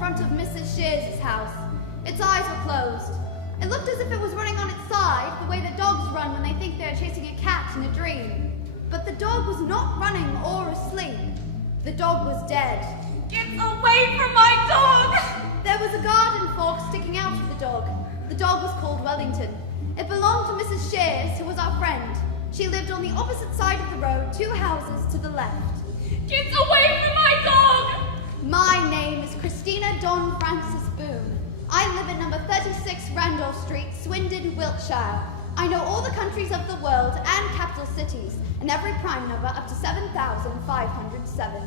front of Mrs. Shears's house. Its eyes were closed. It looked as if it was running on its side, the way that dogs run when they think they are chasing a cat in a dream. But the dog was not running or asleep. The dog was dead. Get away from my dog! There was a garden fork sticking out of the dog. The dog was called Wellington. It belonged to Mrs. Shears, who was our friend. She lived on the opposite side of the road, 2 houses to the left. Get away from my dog! My name is Christina Don Francis Boone. I live at number 36 Randolph Street, Swindon, Wiltshire. I know all the countries of the world and capital cities, and every prime number up to 7,507.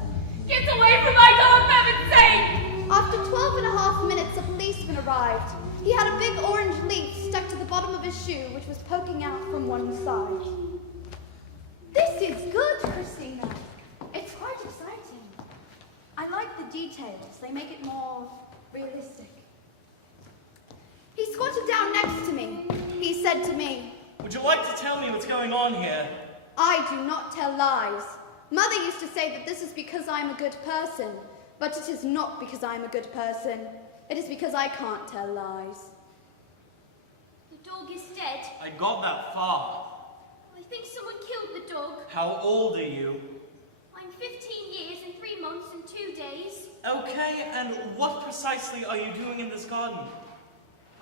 Get away from my dog, for heaven's sake! After 12.5 minutes, a policeman arrived. He had a big orange leaf stuck to the bottom of his shoe, which was poking out from one side. This is good, Christina. It's quite exciting. I like the details. They make it more realistic. He squatted down next to me. He said to me, "Would you like to tell me what's going on here?" "I do not tell lies. Mother used to say that this is because I am a good person, but it is not because I am a good person. It is because I can't tell lies." The dog is dead. I got that far. I think someone killed the dog. How old are you? I'm 15 years and 3 months and 2 days. Okay, and what precisely are you doing in this garden?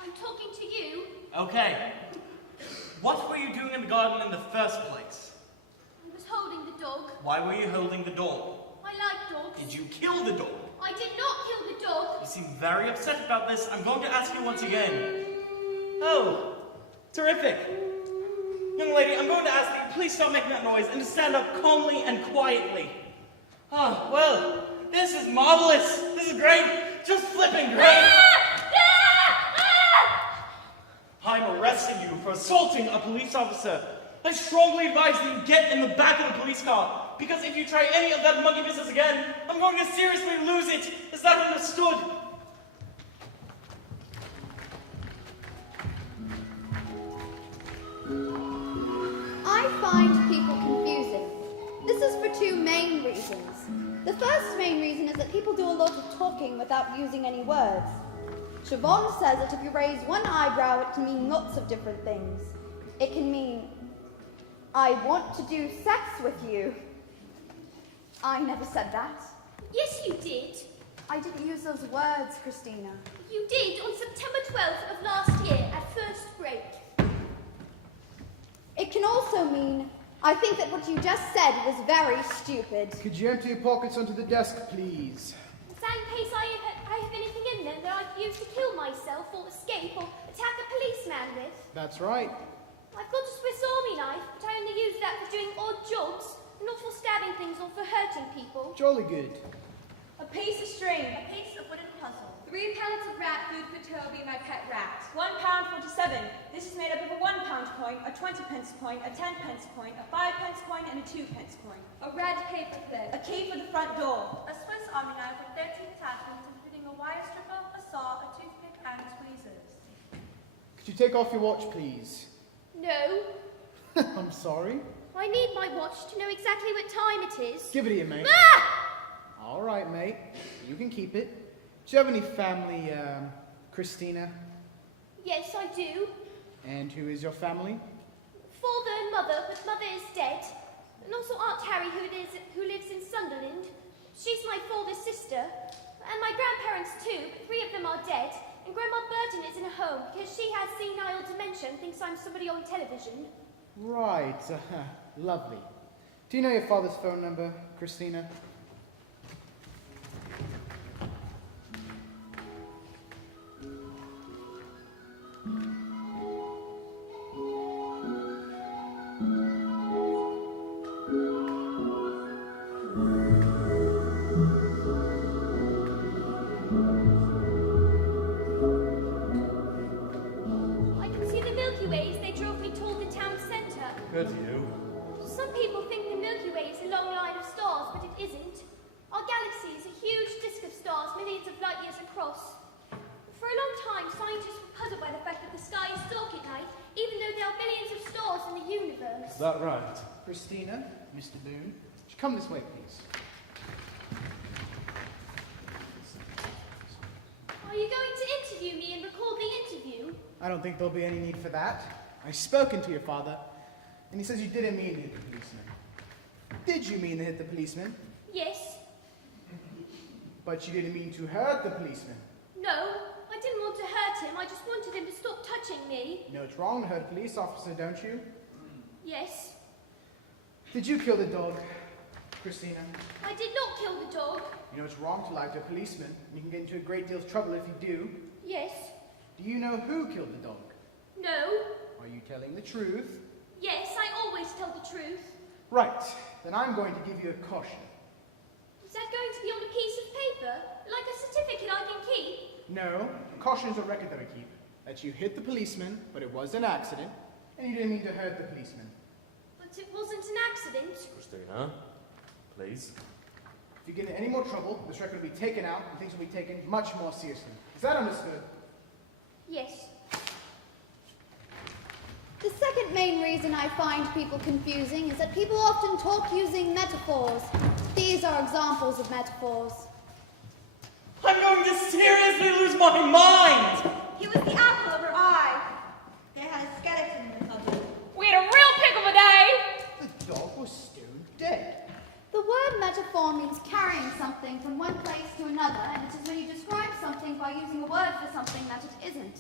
I'm talking to you. Okay. What were you doing in the garden in the first place? I was holding the dog. Why were you holding the dog? I like dogs. Did you kill the dog? I did not kill the dog. You seem very upset about this. I'm going to ask you once again. Oh, terrific. Young lady, I'm going to ask you, please stop making that noise and to stand up calmly and quietly. Oh, well, this is marvelous. This is great. Just flipping great. I'm arresting you for assaulting a police officer. I strongly advise that you get in the back of the police car, because if you try any of that monkey business again, I'm going to seriously lose it. Is that understood? I find people confusing. This is for 2 main reasons. The first main reason is that people do a lot of talking without using any words. Siobhan says that if you raise one eyebrow, it can mean lots of different things. It can mean, "I want to do sex with you." I never said that. Yes, you did. I didn't use those words, Christina. You did on September 12th of last year at first break. It can also mean, "I think that what you just said was very stupid." Could you empty your pockets onto the desk, please? Is that in case I have anything in them that I could use to kill myself or escape or attack a policeman with? That's right. I've got a Swiss Army knife, but I only use that for doing odd jobs, not for stabbing things or for hurting people. Jolly good. A piece of string. A piece of wooden puzzle. 3 pallets of rat food for Toby, my pet rat. £1.47. This is made up of a £1 coin, a 20p coin, a 10p coin, a 5p coin, and a 2p coin. A red paper clip. A key for the front door. A Swiss Army knife with 13 attachments, including a wire stripper, a saw, a toothpick, and tweezers. Could you take off your watch, please? No. I'm sorry. I need my watch to know exactly what time it is. Give it here, mate. Ah! All right, mate. You can keep it. Do you have any family, Christina? Yes, I do. And who is your family? Father and mother, but mother is dead. And also Aunt Harry, who lives in Sunderland. She's my father's sister. And my grandparents too, but 3 of them are dead. And Grandma Barton is in a home because she has senile dementia and thinks I'm somebody on television. Right. Lovely. Do you know your father's phone number, Christina? Good you. Some people think the Milky Way is a long line of stars, but it isn't. Our galaxy is a huge disk of stars millions of light years across. For a long time, scientists were puzzled by the fact that the sky is dark at night, even though there are billions of stars in the universe. Is that right? Christina, Mr. Boone, would you come this way, please? interview me and record the interview? I don't think there'll be any need for that. I've spoken to your father, and he says you didn't mean to hit the policeman. Did you mean to hit the policeman? Yes. But you didn't mean to hurt the policeman. No, I didn't want to hurt him. I just wanted him to stop touching me. You know it's wrong to hurt a police officer, don't you? Yes. Did you kill the dog, Christina? I did not kill the dog. You know it's wrong to lie to a policeman, and you can get into a great deal of trouble if you do. Yes. Do you know who killed the dog? No. Are you telling the truth? Yes, I always tell the truth. Right, then I'm going to give you a caution. Is that going to be on a piece of paper? Like a certificate I can keep? No, caution is a record that I keep. That you hit the policeman, but it was an accident, and you didn't mean to hurt the policeman. But it wasn't an accident. Christina, please. If you get in any more trouble, this record will be taken out, and things will be taken much more seriously. Is that understood? Yes. The second main reason I find people confusing is that people often talk using metaphors. These are examples of metaphors. I'm going to seriously lose my mind! He was the apple of her eye. They had a skeleton in the cupboard. We had a real pick of a day. The dog was stone dead. The word metaphor means carrying something from one place to another, and it is when you describe something by using a word for something that it isn't.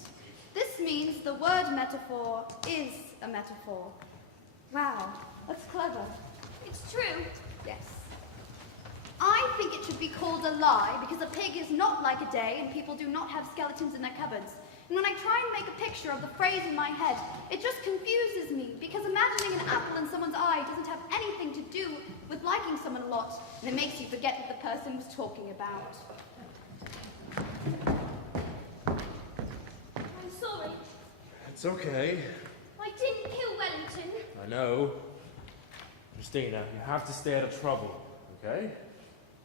This means the word metaphor is a metaphor. Wow, that's clever. It's true. Yes. I think it should be called a lie because a pig is not like a day and people do not have skeletons in their cupboards. And when I try and make a picture of the phrase in my head, it just confuses me because imagining an apple in someone's eye doesn't have anything to do with liking someone a lot, and it makes you forget what the person was talking about. I'm sorry. It's okay. I didn't kill Wellington. I know. Christina, you have to stay out of trouble, okay?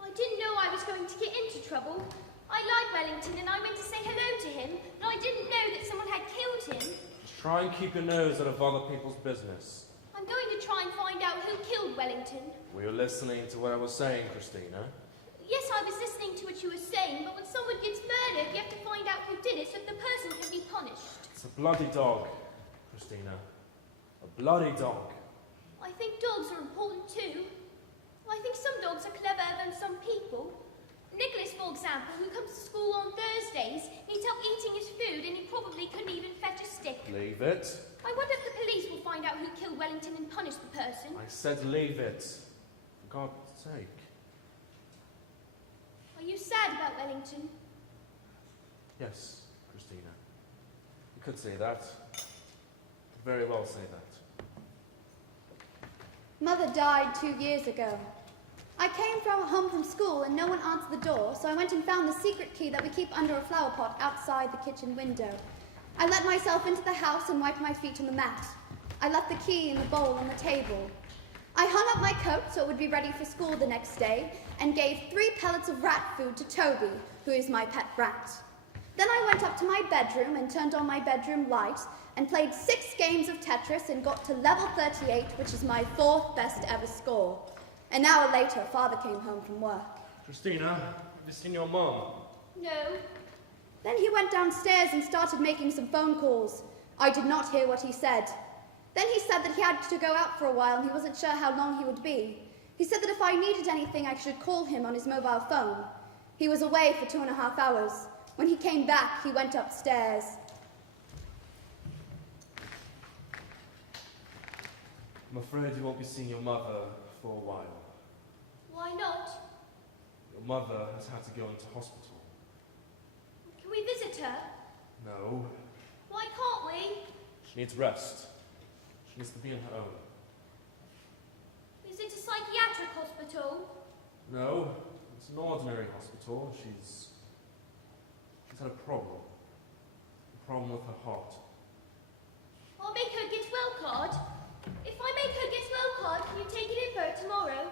I didn't know I was going to get into trouble. I like Wellington and I went to say hello to him, but I didn't know that someone had killed him. Just try and keep your nose out of other people's business. I'm going to try and find out who killed Wellington. Were you listening to what I was saying, Christina? Yes, I was listening to what you were saying, but when someone gets murdered, you have to find out who did it so that the person can be punished. It's a bloody dog, Christina. A bloody dog. I think dogs are important too. I think some dogs are cleverer than some people. Nicholas, for example, who comes to school on Thursdays, needs help eating his food and he probably couldn't even fetch a stick. Leave it. I wonder if the police will find out who killed Wellington and punish the person. I said leave it. For God's sake. Are you sad about Wellington? Yes, Christina. You could say that. You could very well say that. Mother died 2 years ago. I came home from school and no one answered the door, so I went and found the secret key that we keep under a flower pot outside the kitchen window. I let myself into the house and wiped my feet on the mat. I left the key in the bowl on the table. I hung up my coat so it would be ready for school the next day and gave 3 pellets of rat food to Toby, who is my pet rat. Then I went up to my bedroom and turned on my bedroom light and played 6 games of Tetris and got to level 38, which is my 4th best ever score. An hour later, Father came home from work. Christina, have you seen your mum? No. Then he went downstairs and started making some phone calls. I did not hear what he said. Then he said that he had to go out for a while and he wasn't sure how long he would be. He said that if I needed anything, I should call him on his mobile phone. He was away for 2.5 hours. When he came back, he went upstairs. I'm afraid you won't be seeing your mother for a while. Why not? Your mother has had to go into hospital. Can we visit her? No. Why can't we? She needs rest. She needs to be on her own. Is it a psychiatric hospital? No, it's an ordinary hospital. She's had a problem. A problem with her heart. I'll make her get well card. If I make her get well card, can you take it in for her tomorrow?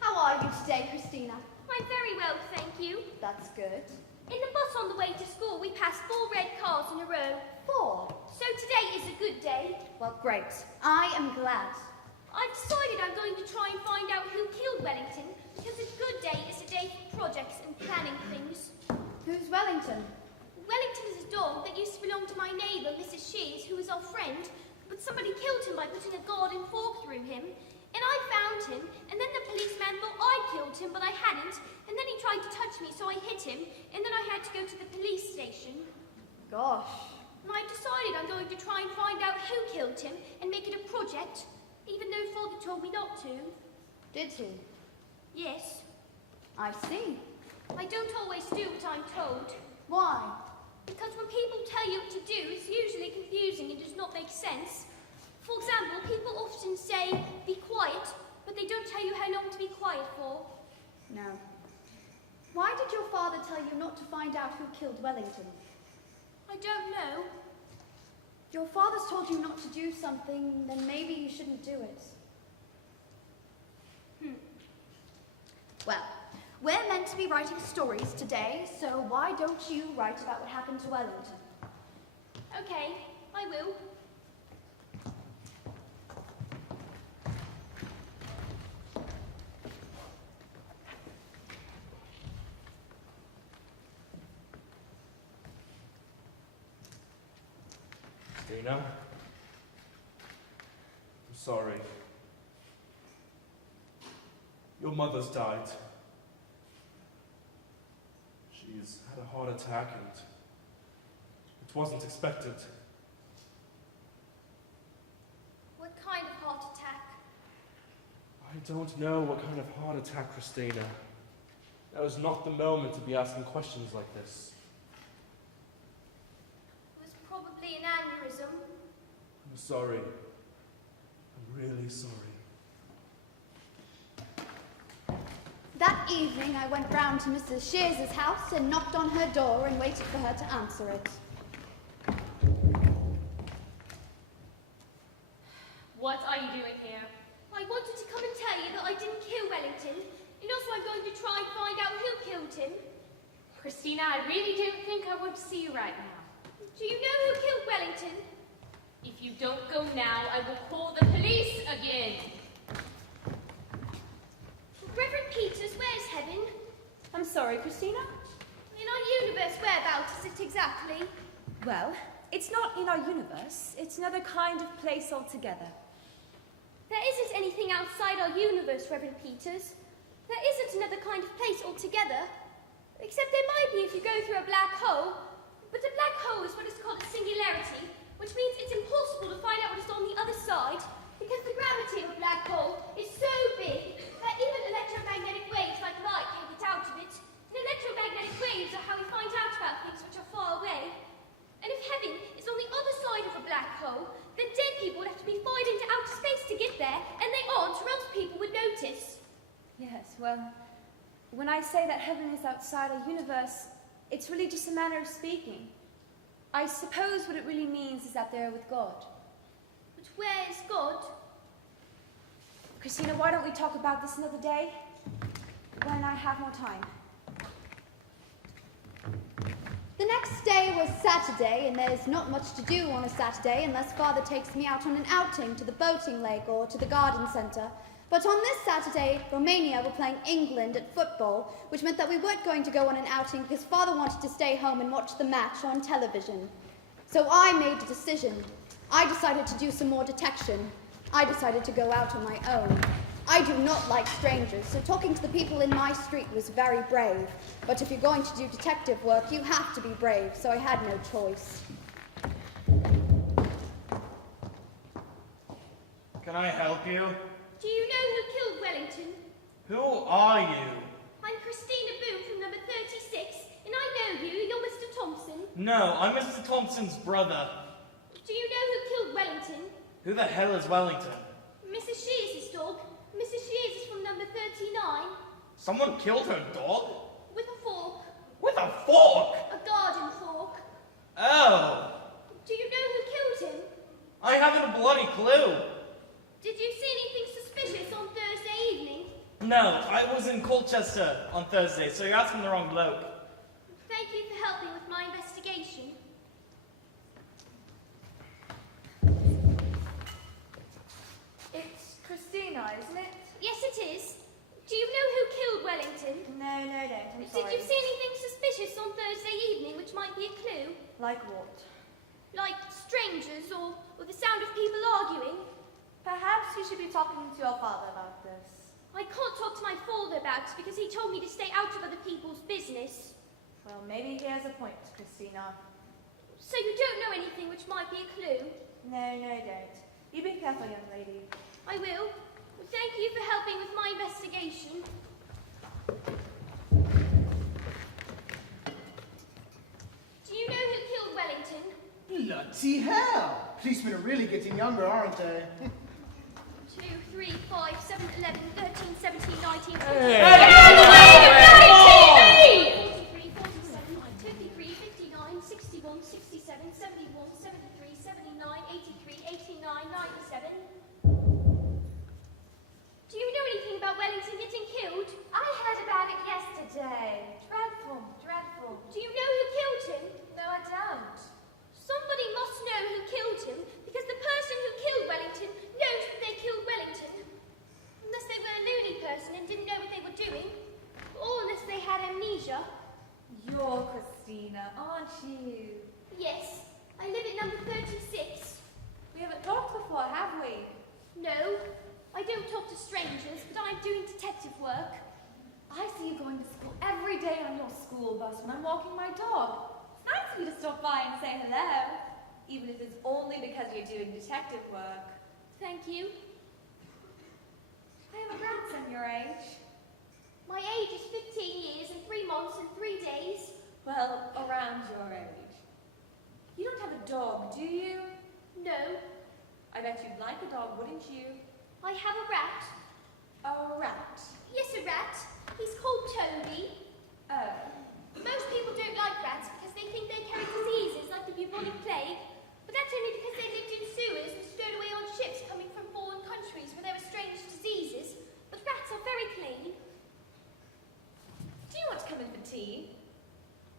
How are you today, Christina? I'm very well, thank you. That's good. In the bus on the way to school, we passed 4 red cars in a row. 4. So today is a good day. Well, great. I am glad. I've decided I'm going to try and find out who killed Wellington, because a good day is a day for projects and planning things. Who's Wellington? Wellington is a dog that used to belong to my neighbour, Mrs. Shears, who was our friend, but somebody killed him by putting a garden fork through him. And I found him, and then the policeman thought I killed him, but I hadn't, and then he tried to touch me, so I hit him, and then I had to go to the police station. Gosh. And I've decided I'm going to try and find out who killed him and make it a project, even though Father told me not to. Did he? Yes. I see. I don't always do what I'm told. Why? Because when people tell you what to do, it's usually confusing and does not make sense. For example, people often say, be quiet, but they don't tell you how long to be quiet for. No. Why did your father tell you not to find out who killed Wellington? I don't know. Your father's told you not to do something, then maybe you shouldn't do it. Well, we're meant to be writing stories today, so why don't you write about what happened to Wellington? Okay, I will. Dana, I'm sorry. Your mother's died. She's had a heart attack and it wasn't expected. What kind of heart attack? I don't know what kind of heart attack, Christina. That was not the moment to be asking questions like this. It was probably an aneurysm. I'm sorry. I'm really sorry. That evening, I went round to Mrs. Shears's house and knocked on her door and waited for her to answer it. What are you doing here? I wanted to come and tell you that I didn't kill Wellington, and also I'm going to try and find out who killed him. Christina, I really don't think I want to see you right now. Do you know who killed Wellington? If you don't go now, I will call the police again. Reverend Peters, where's heaven? I'm sorry, Christina? In our universe, whereabouts is it exactly? Well, it's not in our universe. It's another kind of place altogether. There isn't anything outside our universe, Reverend Peters. There isn't another kind of place altogether. Except there might be if you go through a black hole. But a black hole is what is called a singularity, which means it's impossible to find out what is on the other side, because the gravity of a black hole is so big that even electromagnetic waves like light can't get out of it. And electromagnetic waves are how we find out about things which are far away. And if heaven is on the other side of a black hole, then dead people would have to be fired into outer space to get there, and they aren't, or else people would notice. Yes, well, when I say that heaven is outside our universe, it's really just a manner of speaking. I suppose what it really means is that they're with God. But where is God? Christina, why don't we talk about this another day? When I have more time. The next day was Saturday, and there's not much to do on a Saturday unless Father takes me out on an outing to the boating lake or to the garden centre. But on this Saturday, Romania were playing England at football, which meant that we weren't going to go on an outing because Father wanted to stay home and watch the match on television. So I made a decision. I decided to do some more detection. I decided to go out on my own. I do not like strangers, so talking to the people in my street was very brave. But if you're going to do detective work, you have to be brave, so I had no choice. Can I help you? Do you know who killed Wellington? Who are you? I'm Christina Boone from number 36, and I know you. You're Mr. Thompson. No, I'm Mr. Thompson's brother. Do you know who killed Wellington? Who the hell is Wellington? Mrs. Shears's dog. Mrs. Shears is from number 39. Someone killed her dog? With a fork. With a fork? A garden fork. Oh, Do you know who killed him? I haven't a bloody clue. Did you see anything suspicious on Thursday evening? No, I was in Colchester on Thursday, so you're asking the wrong bloke. Thank you for helping with my investigation. It's lie, isn't it? Yes, it is. Do you know who killed Wellington? No, don't. I'm Did sorry. you see anything suspicious on Thursday evening which might be a clue? Like what? Like strangers or the sound of people arguing? Perhaps you should be talking to your father about this. I can't talk to my father about it because he told me to stay out of other people's business. Well, maybe he has a point, Christina. So you don't know anything which might be a clue? No, don't. You be careful, young lady. I will. Well, thank you for helping with my investigation. Do you know who killed Wellington? Bloody hell! Policemen are really getting younger, aren't they? 2, 3, 5, 7, 11, 13, 17, 19, 20. Hey! Hey! 43, 47, 53, 59, 61, 67, 71, 73, 79, 83, 89, 97. Do you know anything about Wellington getting killed? I heard about it yesterday. Dreadful. Do you know who killed him? No, I don't. Somebody must know who killed him, because the person who killed Wellington knows that they killed Wellington. Unless they were a loony person and didn't know what they were doing. Or unless they had amnesia. You're Christina, aren't you? Yes, I live at number 36. We haven't talked before, have we? No, I don't talk to strangers, but I'm doing detective work. I see you going to school every day on your school bus when I'm walking my dog. It's nice of you to stop by and say hello, even if it's only because you're doing detective work. Thank you. I have a grandson your age. My age is 15 years and 3 months and 3 days. Well, around your age. You don't have a dog, do you? No, I bet you'd like a dog, wouldn't you? I have a rat. A rat. Yes, a rat. He's called Toby. Oh. Most people don't like rats because they think they carry diseases like the bubonic plague, but that's only because they lived in sewers and stowed away on ships coming from foreign countries where there are strange diseases. But rats are very clean. Do you want to come in for tea?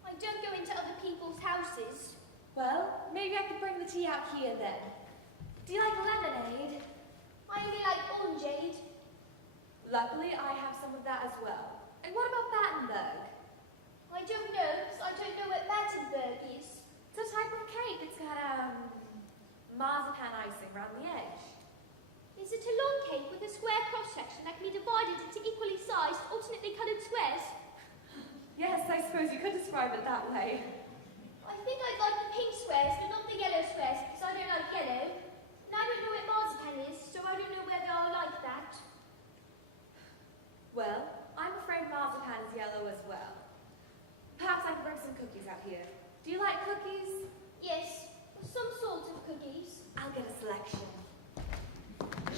I don't go into other people's houses. Well, maybe I could bring the tea out here then. Do you like lemonade? I only like orangeade. Luckily, I have some of that as well. And what about Battenberg? I don't know because I don't know what Battenberg is. It's a type of cake. It's got marzipan icing around the edge. Is it a long cake with a square cross-section that can be divided into equally sized, alternately coloured squares? Yes, I suppose you could describe it that way. I think I'd like the pink squares, but not the yellow squares, because I don't like yellow. And I don't know what marzipan is, so I don't know whether I'll like that. Well, I'm afraid marzipan is yellow as well. Perhaps I can bring some cookies out here. Do you like cookies? Yes, some sort of cookies. I'll get a selection.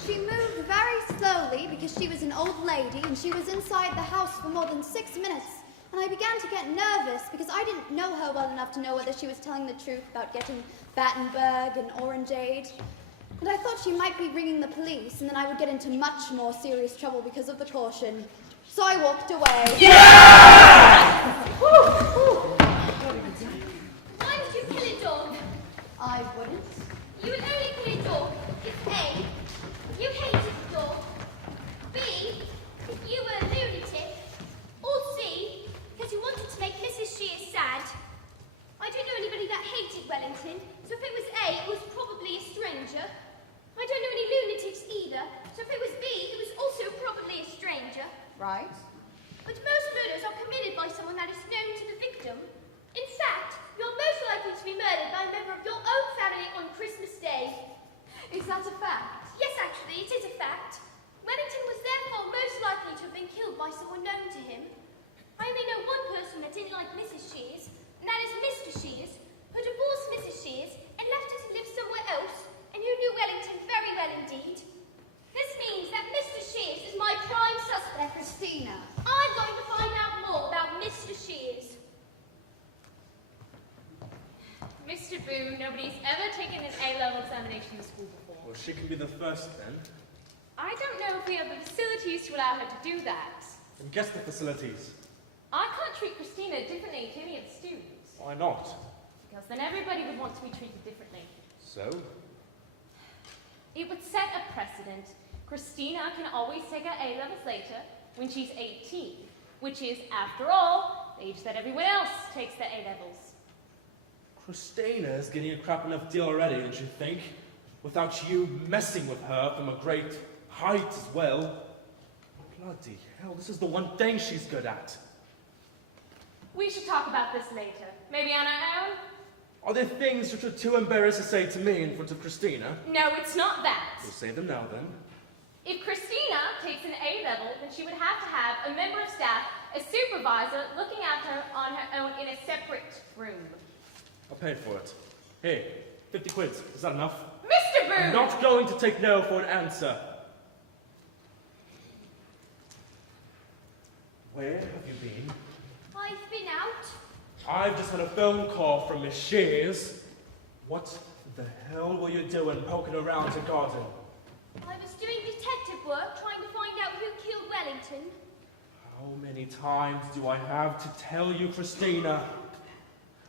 She moved very slowly because she was an old lady and she was inside the house for more than 6 minutes. And I began to get nervous because I didn't know her well enough to know whether she was telling the truth about getting Battenberg and orangeade. And I thought she might be ringing the police and then I would get into much more serious trouble because of the caution. So I walked away. Why would you kill a dog? I wouldn't. You would only kill a dog if A, you hated the dog, B, if you were a lunatic, or C, because you wanted to make Mrs. Shears sad. I don't know anybody that hated Wellington, so if it was A, it was probably a stranger. I don't know any lunatics either, so if it was B, it was also probably a stranger. Right. But most murders are committed by someone that is known to the victim. In fact, you're most likely to be murdered by a member of your own family on Christmas Day. Is that a fact? Yes, actually, it is a fact. Wellington was therefore most likely to have been killed by someone known to him. I only know one person that didn't like Mrs. Shears, and that is Mr. Shears, who divorced Mrs. Shears and left her to live somewhere else, and who knew Wellington very well indeed. This means that Mr. Shears is my prime suspect. Christina. I'm going to find out more about Mr. Shears. Mr. Boone, nobody's ever taken an A-level examination in school before. Well, she can be the first then. I don't know if we have the facilities to allow her to do that. And guess the facilities. I can't treat Christina differently to any of the students. Why not? Because then everybody would want to be treated differently. So? It would set a precedent. Christina can always take her A-levels later when she's 18, which is, after all, the age that everyone else takes their A-levels. Christina is getting a crap enough deal already, don't you think? Without you messing with her from a great height as well. Bloody hell, this is the one thing she's good at. We should talk about this later. Maybe on our own? Are there things which are too embarrassed to say to me in front of Christina? No, it's not that. We'll say them now then. If Christina takes an A-level, then she would have to have a member of staff, a supervisor, looking at her on her own in a separate room. I'll pay for it. Here, 50 quid. Is that enough? Mr. Boone! I'm not going to take no for an answer. Where have you been? I've been out. I've just had a phone call from Miss Shears. What the hell were you doing poking around the garden? I was doing detective work trying to find out who killed Wellington. How many times do I have to tell you, Christina?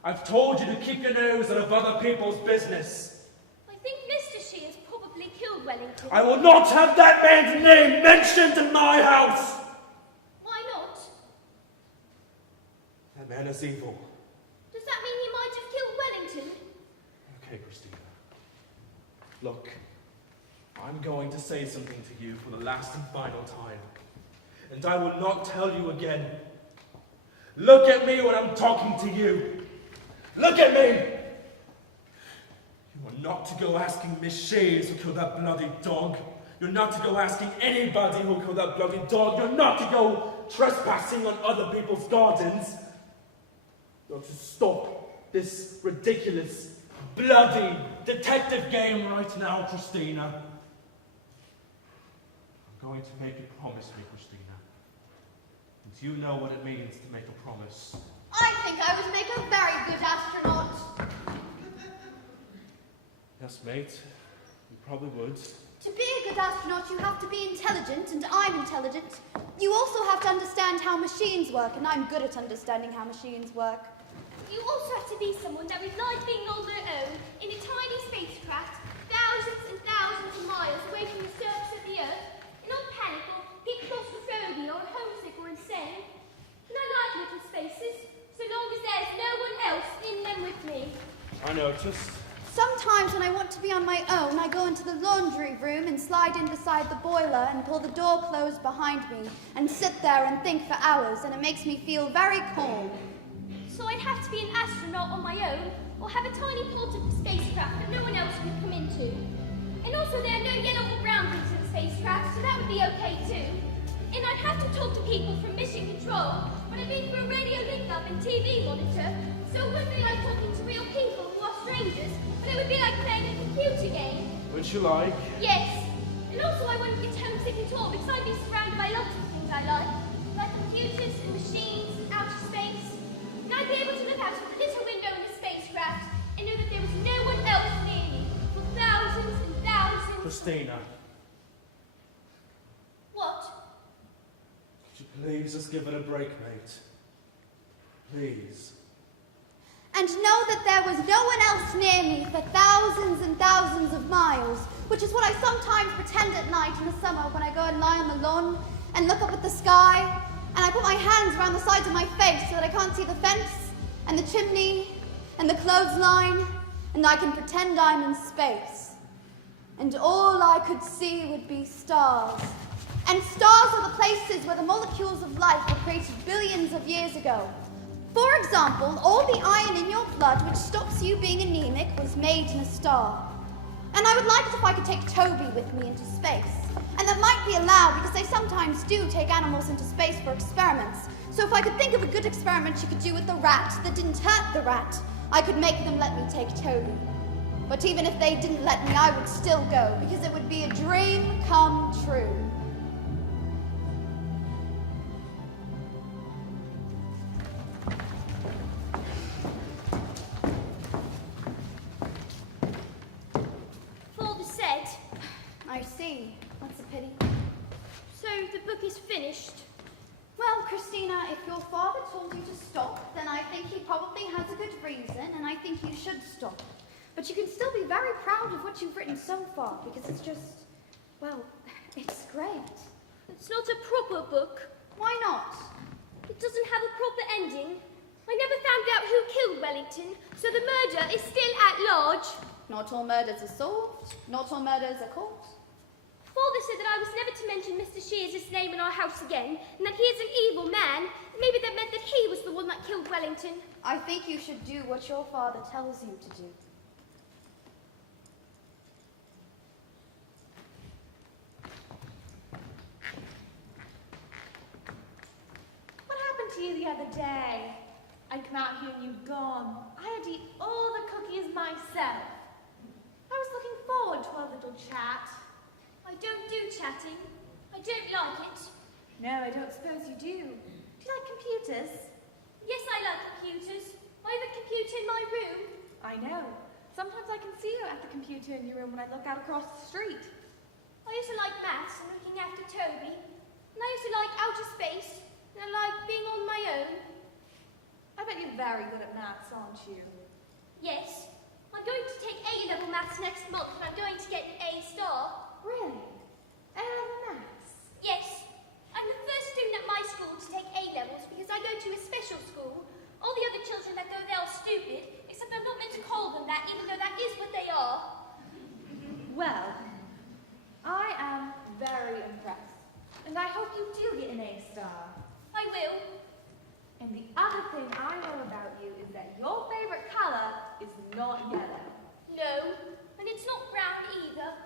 I've told you to keep your nose out of other people's business. I think Mr. Shears probably killed Wellington. I will not have that man's name mentioned in my house! Why not? That man is evil. Does that mean he might have killed Wellington? Okay, Christina. Look, I'm going to say something to you for the last and final time. And I will not tell you again. Look at me when I'm talking to you. Look at me! You are not to go asking Miss Shears who killed that bloody dog. You're not to go asking anybody who killed that bloody dog. You're not to go trespassing on other people's gardens. You're to stop this ridiculous, bloody detective game right now, Christina. I'm going to make you promise me, Christina. And you know what it means to make a promise. I think I would make a very good astronaut. Yes, mate. You probably would. To be a good astronaut, you have to be intelligent, and I'm intelligent. You also have to understand how machines work, and I'm good at understanding how machines work. You also have to be someone that would like being on their own in a tiny spacecraft, thousands and thousands of miles away from the surface of the Earth, and not panic or get claustrophobia or homesick or insane. And I like little spaces, so long as there's no one else in them with me. I noticed. Sometimes when I want to be on my own, I go into the laundry room and slide in beside the boiler and pull the door closed behind me and sit there and think for hours, and it makes me feel very calm. So I'd have to be an astronaut on my own, or have a tiny portable spacecraft that no one else could come into. And also there are no yellow or brown things in the spacecraft, so that would be okay too. And I'd have to talk to people from mission control, but I'd be through a radio link-up and TV monitor, so it wouldn't be like talking to real people who are strangers, but it would be like playing a computer game. Would you like? Yes. And also I wouldn't get homesick at all, because I'd be surrounded by lots of things I like computers and machines and outer space. And I'd be able to look out of the little window in the spacecraft and know that there was no one else near me for thousands and thousands. Christina, What? could you please just give it a break, mate? Please. And know that there was no one else near me for thousands and thousands of miles, which is what I sometimes pretend at night in the summer when I go and lie on the lawn and look up at the sky, and I put my hands around the sides of my face so that I can't see the fence and the chimney and the clothesline, and I can pretend I'm in space. And all I could see would be stars. And stars are the places where the molecules of life were created billions of years ago. For example, all the iron in your blood which stops you being anemic was made in a star. And I would like it if I could take Toby with me into space. And that might be allowed because they sometimes do take animals into space for experiments. So if I could think of a good experiment you could do with the rat that didn't hurt the rat, I could make them let me take Toby. But even if they didn't let me, I would still go, because it would be a dream come true. Father said. I see. That's a pity. So the book is finished. Well, Christina, if your father told you to stop, then I think he probably has a good reason, and I think you should stop. But you can still be very proud of what you've written so far, because it's just, well, It's great. It's not a proper book. Why not? It doesn't have a proper ending. I never found out who killed Wellington, so the murder is still at large. Not all murders are solved. Not all murders are caught. Father said that I was never to mention Mr. Shears's name in our house again, and that he is an evil man. Maybe that meant that he was the one that killed Wellington. I think you should do what your father tells you to do. What happened to you the other day? I'd come out here and you'd gone. I had to eat all the cookies myself. I was looking forward to our little chat. I don't do chatting. I don't like it. No, I don't suppose you do. Do you like computers? Yes, I like computers. I have a computer in my room. I know. Sometimes I can see you at the computer in your room when I look out across the street. I used to like maths and looking after Toby. And I used to like outer space. And I like being on my own. I bet you're very good at maths, aren't you? Yes. I'm going to take A-level maths next month and I'm going to get an A star. Really? A-level maths? Yes. I'm the first student at my school to take A-levels because I go to a special school. All the other children that go there are stupid, except I'm not meant to call them that, even though that is what they are. Well, I am very impressed. And I hope you do get an A star. I will. And the other thing I know about you is that your favorite color is not yellow. No, and it's not brown either.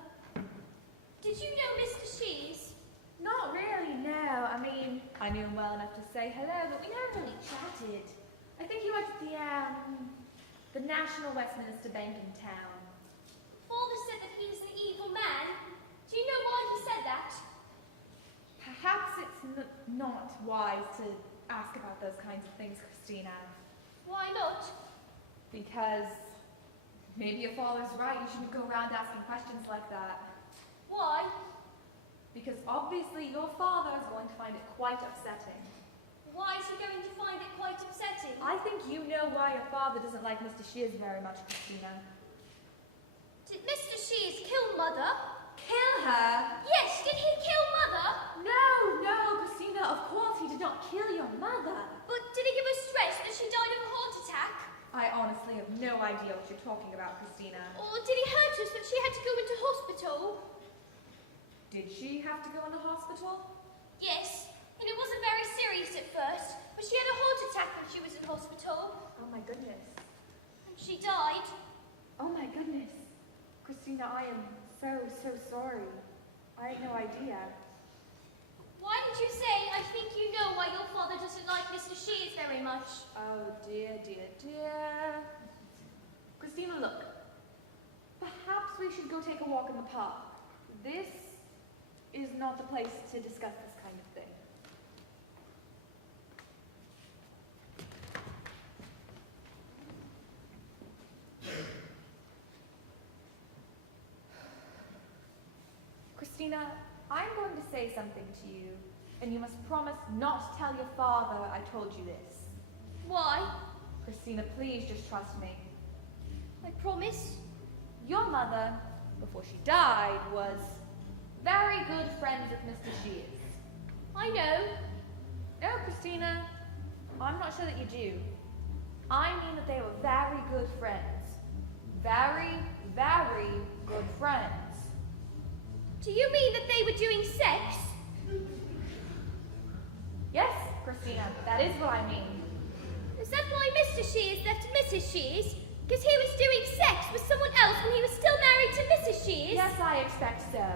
Did you know Mr. Shears? Not really, no. I mean, I knew him well enough to say hello, but we never really chatted. I think he worked at the National Westminster Bank in town. Father said that he's an evil man. Do you know why he said that? Perhaps it's not wise to ask about those kinds of things, Christina. Why not? Because maybe your father's right. You shouldn't go around asking questions like that. Why? Because obviously your father is going to find it quite upsetting. Why is he going to find it quite upsetting? I think you know why your father doesn't like Mr. Shears very much, Christina. Did Mr. Shears kill Mother? Kill her? Yes, did he kill Mother? No, Christina, of course he did not kill your mother. But did he give us threats that she died of a heart attack? I honestly have no idea what you're talking about, Christina. Or did he hurt us that she had to go into hospital? Did she have to go into hospital? Yes, and it wasn't very serious at first, but she had a heart attack when she was in hospital. Oh my goodness. And she died. Oh my goodness. Christina, I am so sorry. I had no idea. Why did you say, I think you know why your father doesn't like Mr. Shears very much? Oh dear. Christina, look. Perhaps we should go take a walk in the park. This is not the place to discuss this kind of thing. Christina, I'm going to say something to you, and you must promise not to tell your father I told you this. Why? Christina, please just trust me. I promise. Your mother, before she died, was very good friends with Mr. Shears. I know. No, Christina, I'm not sure that you do. I mean that they were very good friends. Very good friends. Do you mean that they were doing sex? Yes, Christina, that is what I mean. Is that why Mr. Shears left Mrs. Shears? Because he was doing sex with someone else when he was still married to Mrs. Shears? Yes, I expect so.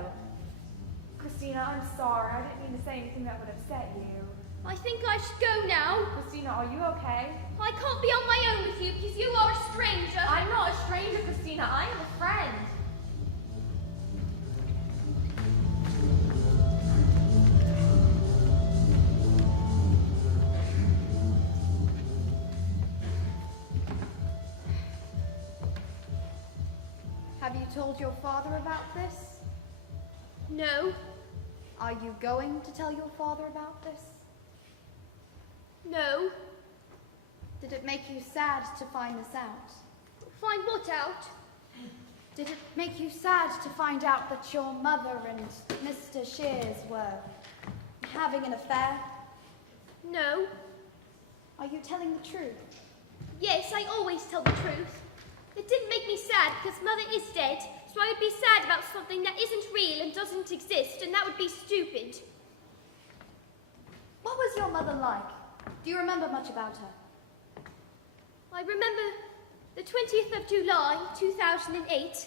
Christina, I'm sorry. I didn't mean to say anything that would upset you. I think I should go now. Christina, are you okay? I can't be on my own with you because you are a stranger. I'm not a stranger, Christina. I am a friend. Have you told your father about this? No. Are you going to tell your father about this? No. Did it make you sad to find this out? Find what out? Did it make you sad to find out that your mother and Mr. Shears were having an affair? No. Are you telling the truth? Yes, I always tell the truth. It didn't make me sad because Mother is dead, so I would be sad about something that isn't real and doesn't exist, and that would be stupid. What was your mother like? Do you remember much about her? I remember the 20th of July, 2008.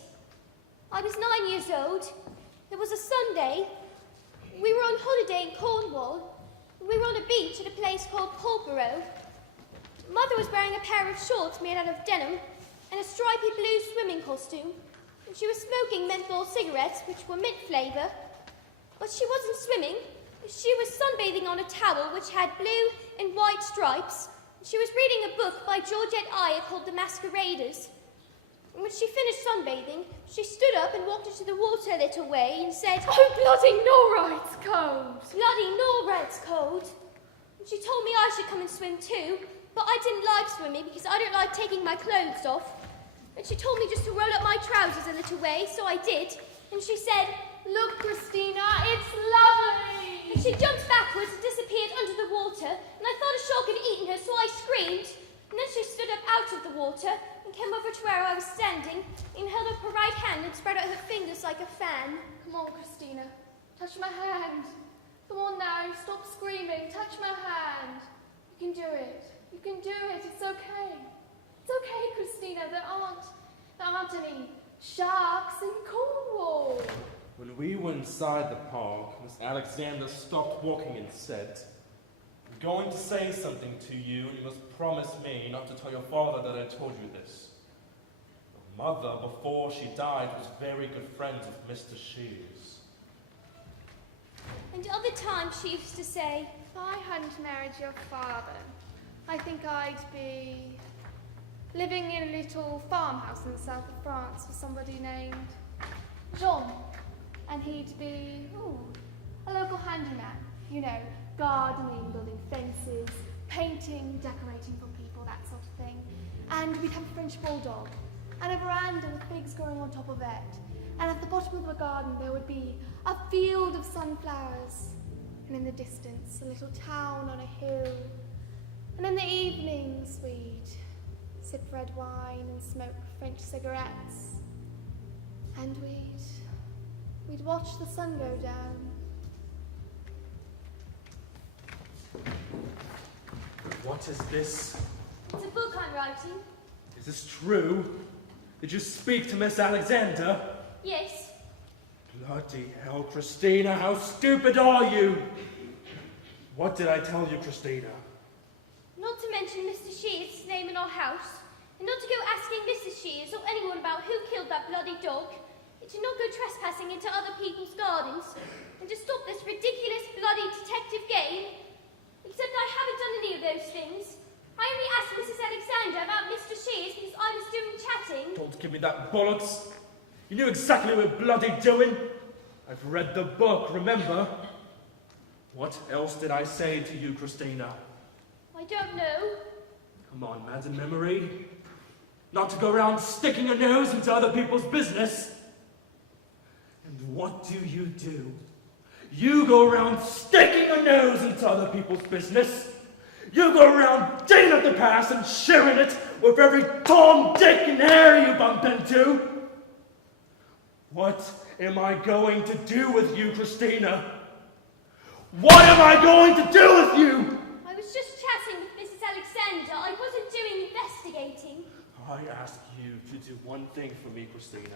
I was 9 years old. It was a Sunday. We were on holiday in Cornwall. We were on a beach at a place called Pulborough. Mother was wearing a pair of shorts made out of denim and a stripy blue swimming costume. And she was smoking menthol cigarettes, which were mint flavour. But she wasn't swimming. She was sunbathing on a towel which had blue and white stripes. She was reading a book by Georgette Iyer called The Masqueraders. And when she finished sunbathing, she stood up and walked into the water a little way and said, Oh, bloody Nora, it's cold. Bloody Nora, it's cold. And she told me I should come and swim too, but I didn't like swimming because I don't like taking my clothes off. And she told me just to roll up my trousers a little way, so I did. And she said, Look, Christina, it's lovely. And she jumped backwards and disappeared under the water, and I thought a shark had eaten her, so I screamed. And then she stood up out of the water and came over to where I was standing and held up her right hand and spread out her fingers like a fan. Come on, Christina, touch my hand. Come on now, stop screaming, touch my hand. You can do it. You can do it. It's okay. It's okay, Christina. There aren't any sharks in Cornwall. When we were inside the park, Miss Alexander stopped walking and said, I'm going to say something to you, and you must promise me not to tell your father that I told you this. Your mother, before she died, was very good friends with Mr. Shears. And other times she used to say, If I hadn't married your father, I think I'd be living in a little farmhouse in the south of France with somebody named Jean. And he'd be, a local handyman. You know, gardening, building fences, painting, decorating for people, that sort of thing. And we'd have a French bulldog, and a veranda with figs growing on top of it. And at the bottom of the garden there would be a field of sunflowers. And in the distance, a little town on a hill. And in the evenings we'd sip red wine and smoke French cigarettes. And we'd watch the sun go down. What is this? It's a book I'm writing. Is this true? Did you speak to Miss Alexander? Yes. Bloody hell, Christina, how stupid are you? What did I tell you, Christina? Not to mention Mr. Shears' name in our house, and not to go asking Mrs. Shears or anyone about who killed that bloody dog, and to not go trespassing into other people's gardens, and to stop this ridiculous bloody detective game. Except I haven't done any of those things. I only asked Mrs. Alexander about Mr. Shears because I was doing chatting. Don't give me that bollocks. You knew exactly what we're bloody doing. I've read the book, remember? What else did I say to you, Christina? I don't know. Come on, Madam Memory. Not to go around sticking your nose into other people's business. And what do? You go around sticking your nose into other people's business. You go around digging up the past and sharing it with every Tom, Dick, and Harry you bump into. What am I going to do with you, Christina? What am I going to do with you? I was just chatting with Mrs. Alexander. I wasn't doing investigating. I ask you to do one thing for me, Christina.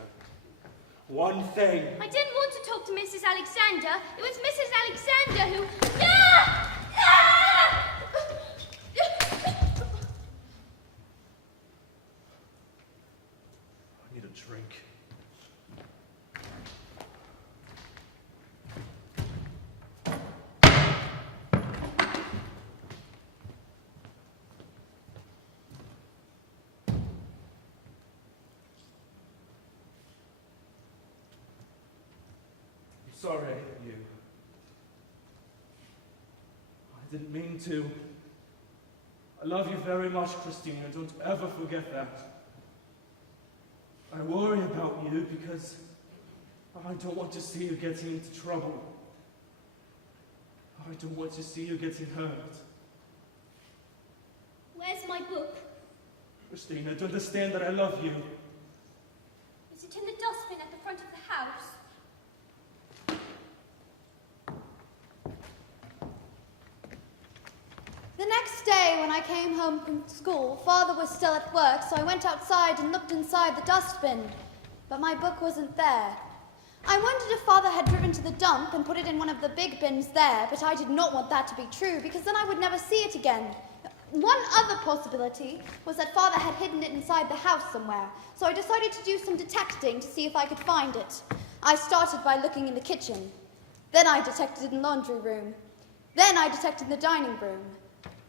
One thing. I didn't want to talk to Mrs. Alexander. It was Mrs. Alexander who... Ah! Ah! I need a drink. Sorry, I hit you. I didn't mean to. I love you very much, Christina. Don't ever forget that. I worry about you because I don't want to see you getting into trouble. I don't want to see you getting hurt. Where's my book? Christina, do understand that I love you. Is it in the dustbin at the front of the house? The next day, when I came home from school, Father was still at work, so I went outside and looked inside the dustbin. But my book wasn't there. I wondered if Father had driven to the dump and put it in one of the big bins there, but I did not want that to be true, because then I would never see it again. One other possibility was that Father had hidden it inside the house somewhere, so I decided to do some detecting to see if I could find it. I started by looking in the kitchen. Then I detected it in the laundry room. Then I detected in the dining room.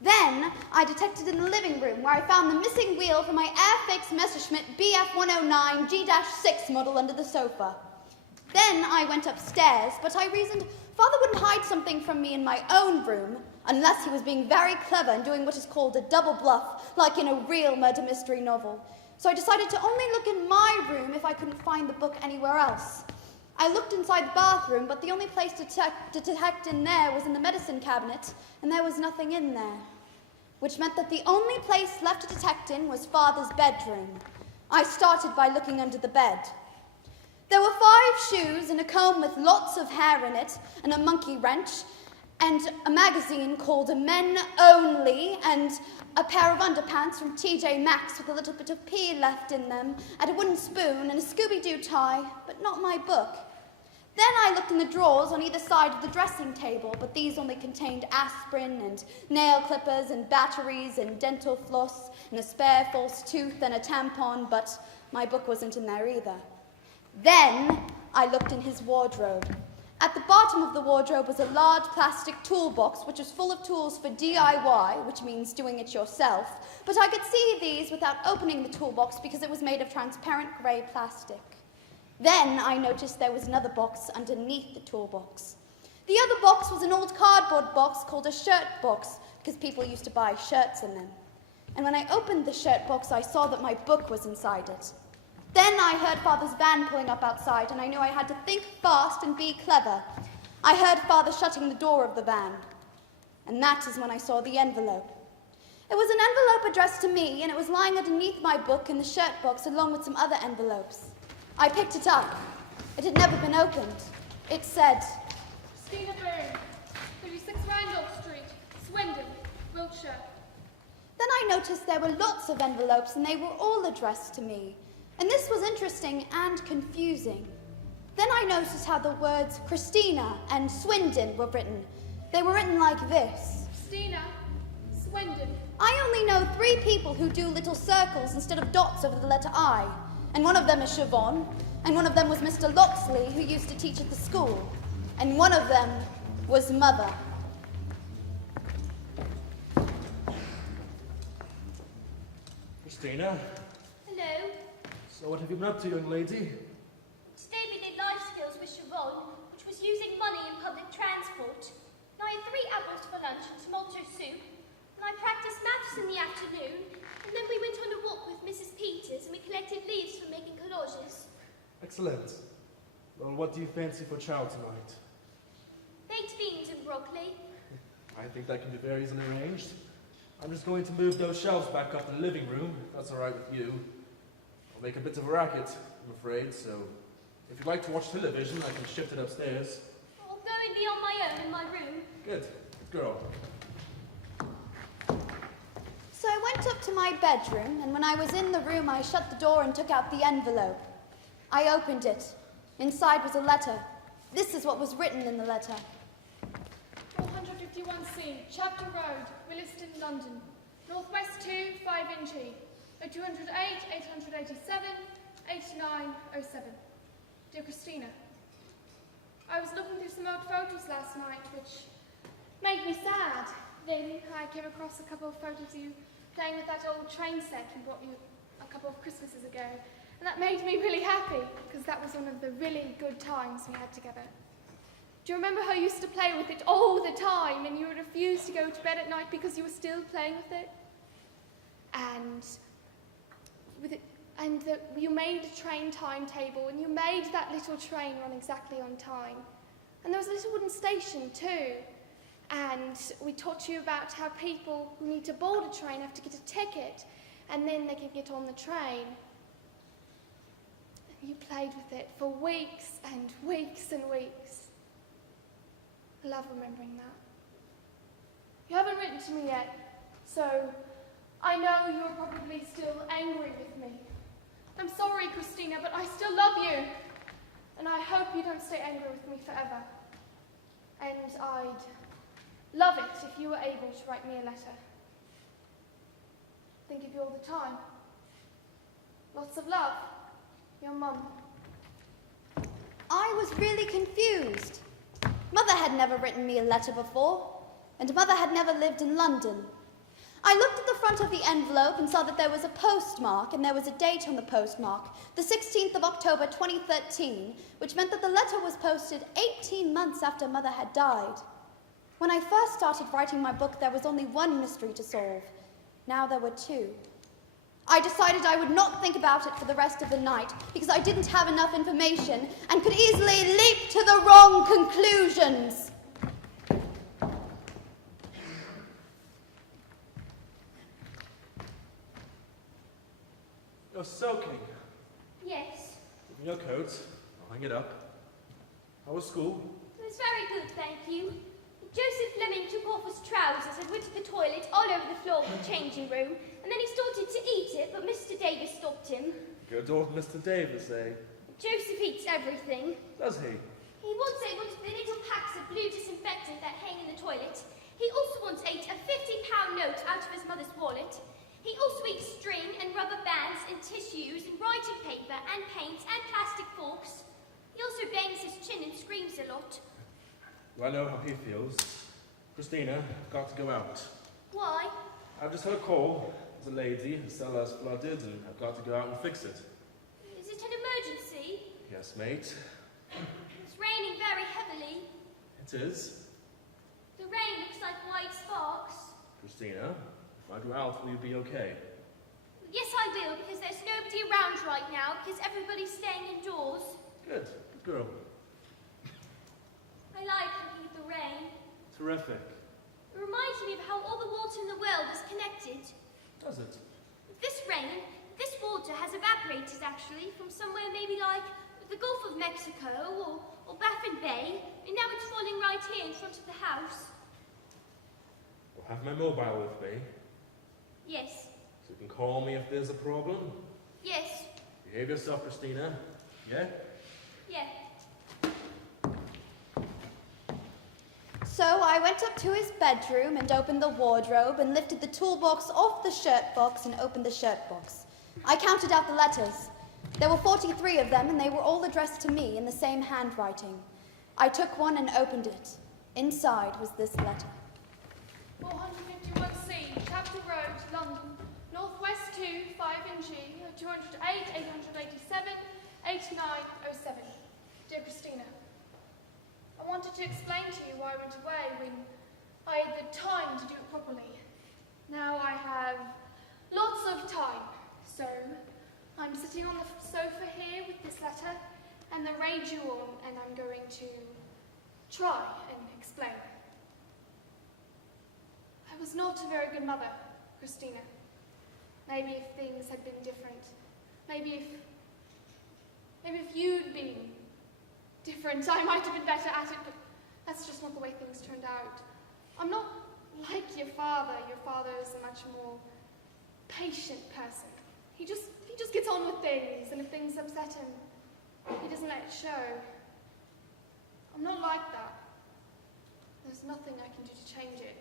Then I detected in the living room, where I found the missing wheel for my Airfix Messerschmitt BF109 G-6 model under the sofa. Then I went upstairs, but I reasoned Father wouldn't hide something from me in my own room unless he was being very clever and doing what is called a double bluff, like in a real murder mystery novel. So I decided to only look in my room if I couldn't find the book anywhere else. I looked inside the bathroom, but the only place to detect in there was in the medicine cabinet, and there was nothing in there, which meant that the only place left to detect in was Father's bedroom. I started by looking under the bed. There were 5 shoes and a comb with lots of hair in it, and a monkey wrench, and a magazine called Men Only, and a pair of underpants from TJ Maxx with a little bit of pee left in them, and a wooden spoon and a Scooby-Doo tie, but not my book. Then I looked in the drawers on either side of the dressing table, but these only contained aspirin and nail clippers and batteries and dental floss and a spare false tooth and a tampon, but my book wasn't in there either. Then I looked in his wardrobe. At the bottom of the wardrobe was a large plastic toolbox, which was full of tools for DIY, which means doing it yourself, but I could see these without opening the toolbox because it was made of transparent grey plastic. Then I noticed there was another box underneath the toolbox. The other box was an old cardboard box called a shirt box, because people used to buy shirts in them. And when I opened the shirt box, I saw that my book was inside it. Then I heard Father's van pulling up outside, and I knew I had to think fast and be clever. I heard Father shutting the door of the van. And that is when I saw the envelope. It was an envelope addressed to me, and it was lying underneath my book in the shirt box along with some other envelopes. I picked it up. It had never been opened. It said, Christina Boone, 36 Randolph Street, Swindon, Wiltshire. Then I noticed there were lots of envelopes, and they were all addressed to me. And this was interesting and confusing. Then I noticed how the words Christina and Swindon were written. They were written like this. Christina, Swindon. I only know 3 people who do little circles instead of dots over the letter I. And one of them is Siobhan, and one of them was Mr. Locksley, who used to teach at the school. And one of them was Mother. Christina, Hello. so what have you been up to, young lady? Today we did life skills with Siobhan, which was using money in public transport. And I had 3 apples for lunch and tomato soup. And I practiced maths in the afternoon. And then we went on a walk with Mrs. Peters and we collected leaves for making collages. Excellent. Well, what do you fancy for chow tonight? Baked beans and broccoli. I think that can be very easily arranged. I'm just going to move those shelves back up in the living room, if that's all right with you. I'll make a bit of a racket, I'm afraid, so if you'd like to watch television, I can shift it upstairs. I'll go and be on my own in my room. Good. Girl. So I went up to my bedroom, and when I was in the room, I shut the door and took out the envelope. I opened it. Inside was a letter. This is what was written in the letter. 451C, Chapter Road, Williston, London. Northwest 2, 5 Inchy. 0208 887 8907. Dear Christina, I was looking through some old photos last night, which made me sad. Then I came across a couple of photos of you playing with that old train set we bought you a couple of Christmases ago. And that made me really happy, because that was one of the really good times we had together. Do you remember how you used to play with it all the time, and you would refuse to go to bed at night because you were still playing with it? And and that you made a train timetable, and you made that little train run exactly on time. And there was a little wooden station too. And we taught you about how people who need to board a train have to get a ticket, and then they can get on the train. And you played with it for weeks and weeks and weeks. I love remembering that. You haven't written to me yet, so I know you're probably still angry with me. I'm sorry, Christina, but I still love you. And I hope you don't stay angry with me forever. And I'd love it if you were able to write me a letter. Think of you all the time. Lots of love. Your Mum. I was really confused. Mother had never written me a letter before, and Mother had never lived in London. I looked at the front of the envelope and saw that there was a postmark, and there was a date on the postmark, the 16th of October 2013, which meant that the letter was posted 18 months after Mother had died. When I first started writing my book, there was only one mystery to solve. Now there were two. I decided I would not think about it for the rest of the night because I didn't have enough information and could easily leap to the wrong conclusions. You're soaking. Yes. Give me your coat. I'll hang it up. How was school? It was very good, thank you. Joseph Fleming took off his trousers and went to the toilet all over the floor of the changing room, and then he started to eat it, but Mr. Davis stopped him. Good old Mr. Davis, eh? Joseph eats everything. Does he? He once ate one of the little packs of blue disinfectant that hang in the toilet. He also once ate a £50 note out of his mother's wallet. He also eats string and rubber bands and tissues and writing paper and paint and plastic forks. He also bangs his chin and screams a lot. Well, I know how he feels. Christina, I've got to go out. Why? I've just had a call. There's a lady, her cellar's flooded, and I've got to go out and fix it. Is it an emergency? Yes, mate. It's raining very heavily. It is. The rain looks like white sparks. Christina, if I go out, will you be okay? Yes, I will, because there's nobody around right now, because everybody's staying indoors. Good. Good girl. I like looking at the rain. Terrific. It reminds me of how all the water in the world is connected. Does it? This rain, this water has evaporated actually from somewhere maybe like the Gulf of Mexico or Baffin Bay, and now it's falling right here in front of the house. I'll have my mobile with me, Yes. so you can call me if there's a problem. Yes. Behave yourself, Christina. Yeah? Yeah. So I went up to his bedroom and opened the wardrobe and lifted the toolbox off the shirt box and opened the shirt box. I counted out the letters. There were 43 of them, and they were all addressed to me in the same handwriting. I took one and opened it. Inside was this letter. 451C, Chapter Road, London, Northwest 2, 5NG, 208, 887, 8907. Dear Christina, I wanted to explain to you why I went away when I had the time to do it properly. Now I have lots of time, so I'm sitting on the sofa here with this letter and the radio on, and I'm going to try and explain. I was not a very good mother, Christina. Maybe if things had been different, maybe if you'd been different, I might have been better at it, but that's just not the way things turned out. I'm not like your father. Your father is a much more patient person. He just gets on with things, and if things upset him, he doesn't let it show. I'm not like that. There's nothing I can do to change it.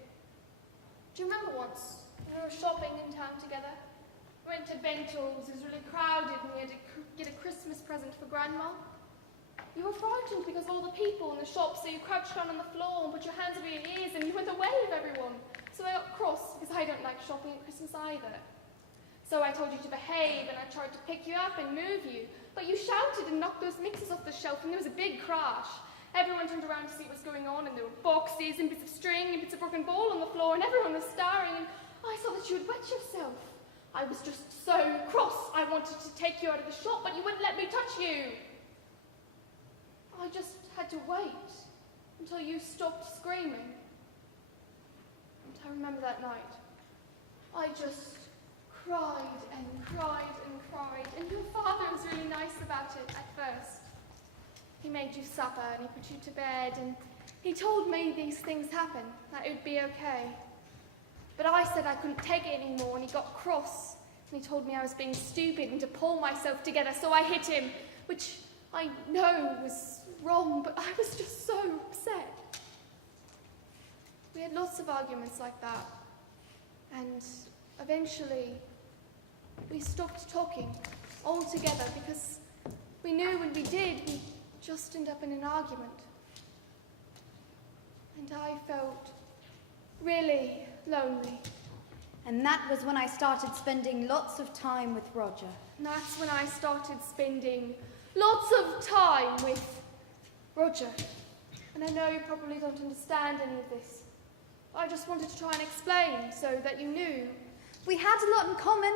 Do you remember once when we were shopping in town together? We went to Bentel's, it was really crowded, and we had to get a Christmas present for Grandma. You were frightened because of all the people in the shop, so you crouched down on the floor and put your hands over your ears and you went away with everyone. So I got cross because I don't like shopping at Christmas either. So I told you to behave and I tried to pick you up and move you, but you shouted and knocked those mixers off the shelf and there was a big crash. Everyone turned around to see what was going on, and there were boxes and bits of string and bits of broken ball on the floor, and everyone was staring, and I saw that you had wet yourself. I was just so cross. I wanted to take you out of the shop, but you wouldn't let me touch you. I just had to wait until you stopped screaming. And I remember that night. I just cried and cried and cried, and your father was really nice about it at first. He made you supper and he put you to bed, and he told me these things happen, that it would be okay. But I said I couldn't take it anymore, and he got cross, and he told me I was being stupid and to pull myself together, so I hit him, which I know was wrong, but I was just so upset. We had lots of arguments like that, and eventually we stopped talking altogether because we knew when we did, we'd just end up in an argument. And I felt really lonely. And that was when I started spending lots of time with Roger. And that's when I started spending lots of time with Roger. And I know you probably don't understand any of this. I just wanted to try and explain so that you knew. We had a lot in common,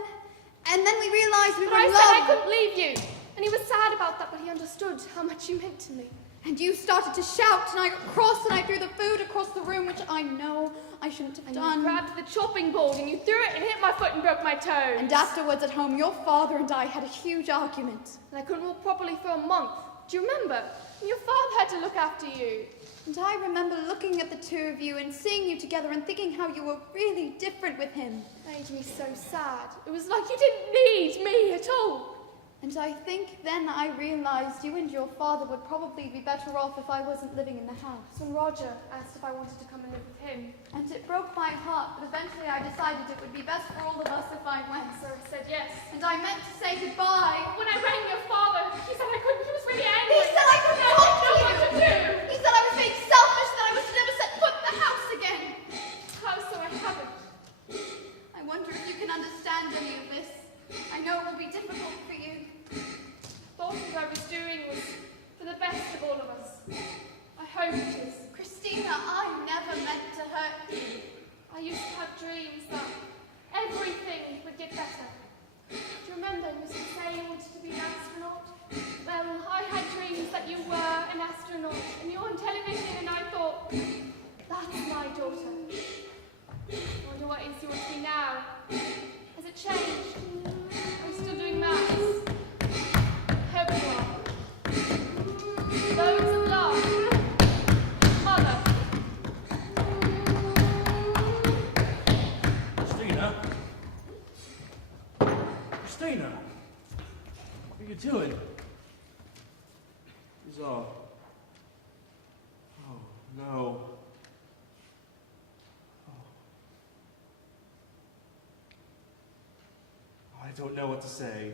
and then we realized we But were I in said I love. couldn't leave you. And he was sad about that, but he understood how much you meant to me. And you started to shout, and I got cross, and I threw the food across the room, which I know I shouldn't have And done. you grabbed the chopping board and you threw it and hit my foot and broke my toe. And afterwards at home, your father and I had a huge argument. And I couldn't walk properly for a month. Do you remember? And your father had to look after you. And I remember looking at the two of you and seeing you together and thinking how you were really different with him. It made me so sad. It was like you didn't need me at all. And I think then I realized you and your father would probably be better off if I wasn't living in the house. When Roger asked if I wanted to come and live with him. And it broke my heart, but eventually I decided it would be best for all of us if I went. So I said yes. And I meant to say goodbye. But when I rang your father, he said I couldn't. He was really angry. He said I couldn't talk to know you. what to do. He said I was being selfish, that I was to never set foot in the house again. How so I haven't? I wonder if you can understand any of this. I know it will be difficult for you. I thought what I was doing was for the best of all of us. I hope it is. Christina, I never meant to hurt you. I used to have dreams that everything would get better. Do you remember you used to say you wanted to be an astronaut? Well, I had dreams that you were an astronaut and you were on television, and I thought, that's my daughter. I wonder what it is you want to be now. Has it changed? Are you still doing maths? Hope you are. Loads of love. Mother. Christina? Christina? What are you doing? These are... Oh, no. I don't know what to say.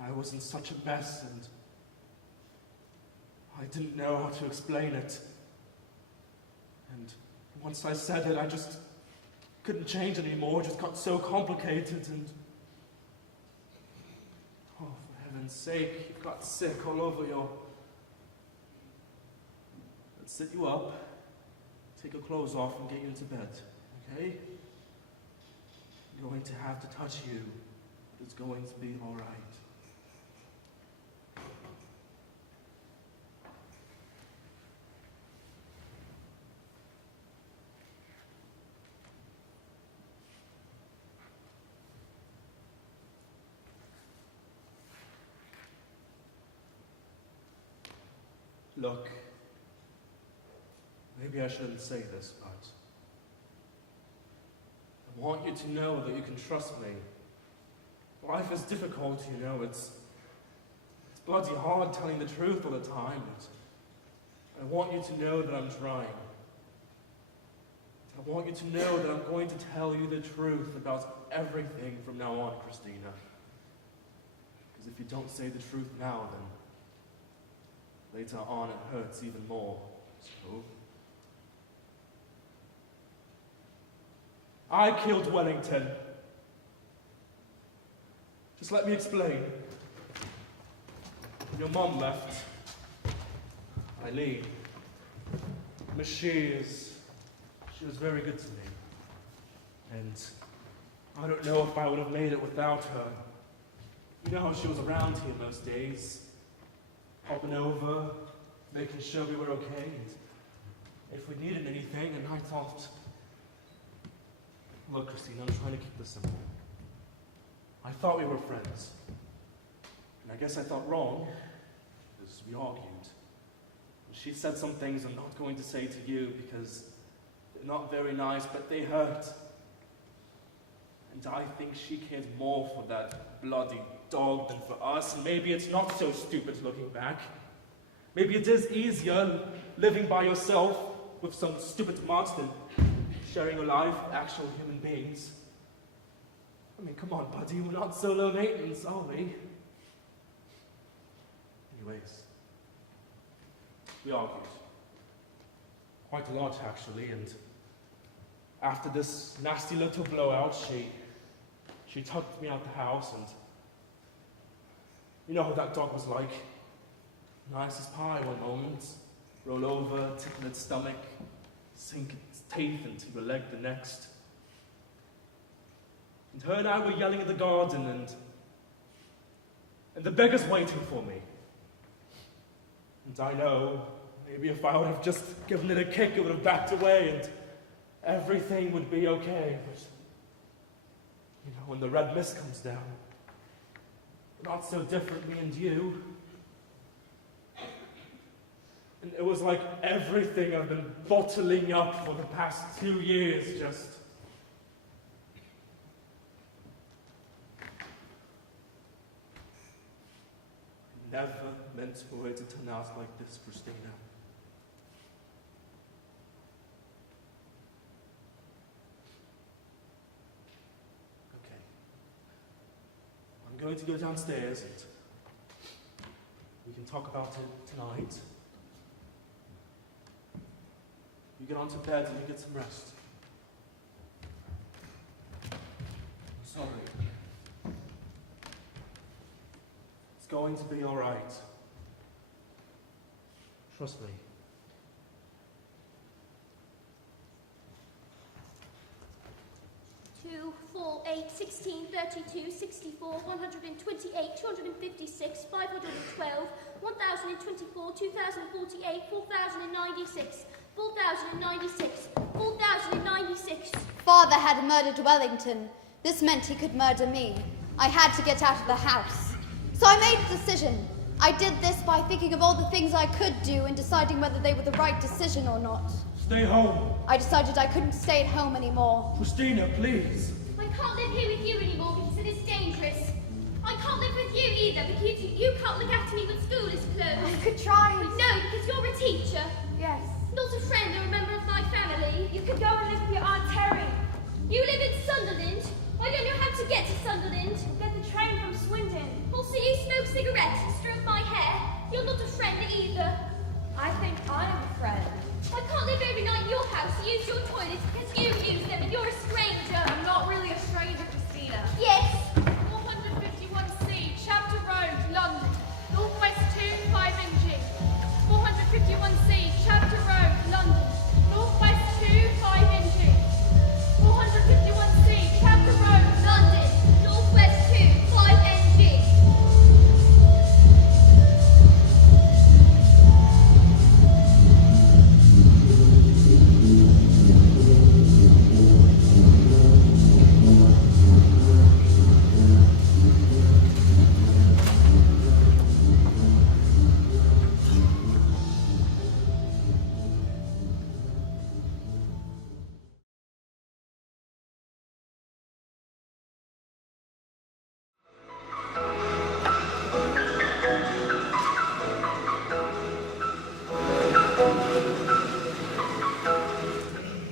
I was in such a mess, and I didn't know how to explain it. And once I said it, I just couldn't change anymore. It just got so complicated, and... Oh, for heaven's sake, you've got sick all over your... Let's sit you up, take your clothes off, and get you into bed, okay? I'm going to have to touch you, but it's going to be all right. Look, maybe I shouldn't say this, but I want you to know that you can trust me. Life is difficult, you know, it's bloody hard telling the truth all the time, but I want you to know that I'm trying. I want you to know that I'm going to tell you the truth about everything from now on, Christina. Because if you don't say the truth now, then later on, it hurts even more. So, I killed Wellington. Just let me explain. When your mom left, Eileen, Miss she was very good to me. And I don't know if I would have made it without her. You know how she was around here most days, popping over, making sure we were okay, and if we needed anything, and I thought, look, Christine, I'm trying to keep this simple. I thought we were friends. And I guess I thought wrong, because we argued. She said some things I'm not going to say to you because they're not very nice, but they hurt. And I think she cared more for that bloody dog than for us. And maybe it's not so stupid looking back. Maybe it is easier living by yourself with some stupid mutt than sharing your life with actual human beings. I mean, come on, buddy, we're not so low maintenance, are we? Anyways, we argued. Quite a lot, actually, and after this nasty little blowout, she tucked me out the house, and you know how that dog was like. Nice as pie one moment, roll over, tickle its stomach, sink its teeth into your leg the next. And her and I were yelling in the garden, and the beggar's waiting for me. And I know, maybe if I would have just given it a kick, it would have backed away, and everything would be okay. But, you know, when the red mist comes down, we're not so different, me and you. And it was like everything I've been bottling up for the past 2 years just... I never meant for it to turn out like this, Christina. Okay. I'm going to go downstairs and we can talk about it tonight. You get onto bed and you get some rest. I'm sorry. It's going to be all right. Trust me. 2, 4, 8, 16, 32, 64, 128, 256, 512, 1024, 2048, 4096, 4096, 4096. Father had murdered Wellington. This meant he could murder me. I had to get out of the house. So I made a decision. I did this by thinking of all the things I could do and deciding whether they were the right decision or not. Stay home. I decided I couldn't stay at home anymore. Christina, please. I can't live here with you anymore because it is dangerous. I can't live with you either because you can't look after me when school is closed. I could try. No, because you're a teacher. Yes. Not a friend or a member of my family. You could go and live with your Aunt Terry. You live in Sunderland. I don't know how to get to Sunderland. Get the train from Swindon. Also, you smoke cigarettes and stroke my hair. You're not a friend either. I think I am a friend. I can't live every night in your house to use your toilets because you use them and you're a stranger. I'm not really a stranger, Christina. Yes. 451C, Chapter Road, London. Northwest 2, 5NG. 451C, Chapter Road, London. Northwest 2, 5NG. 451C, Chapter Road, London. Northwest 2, 5NG.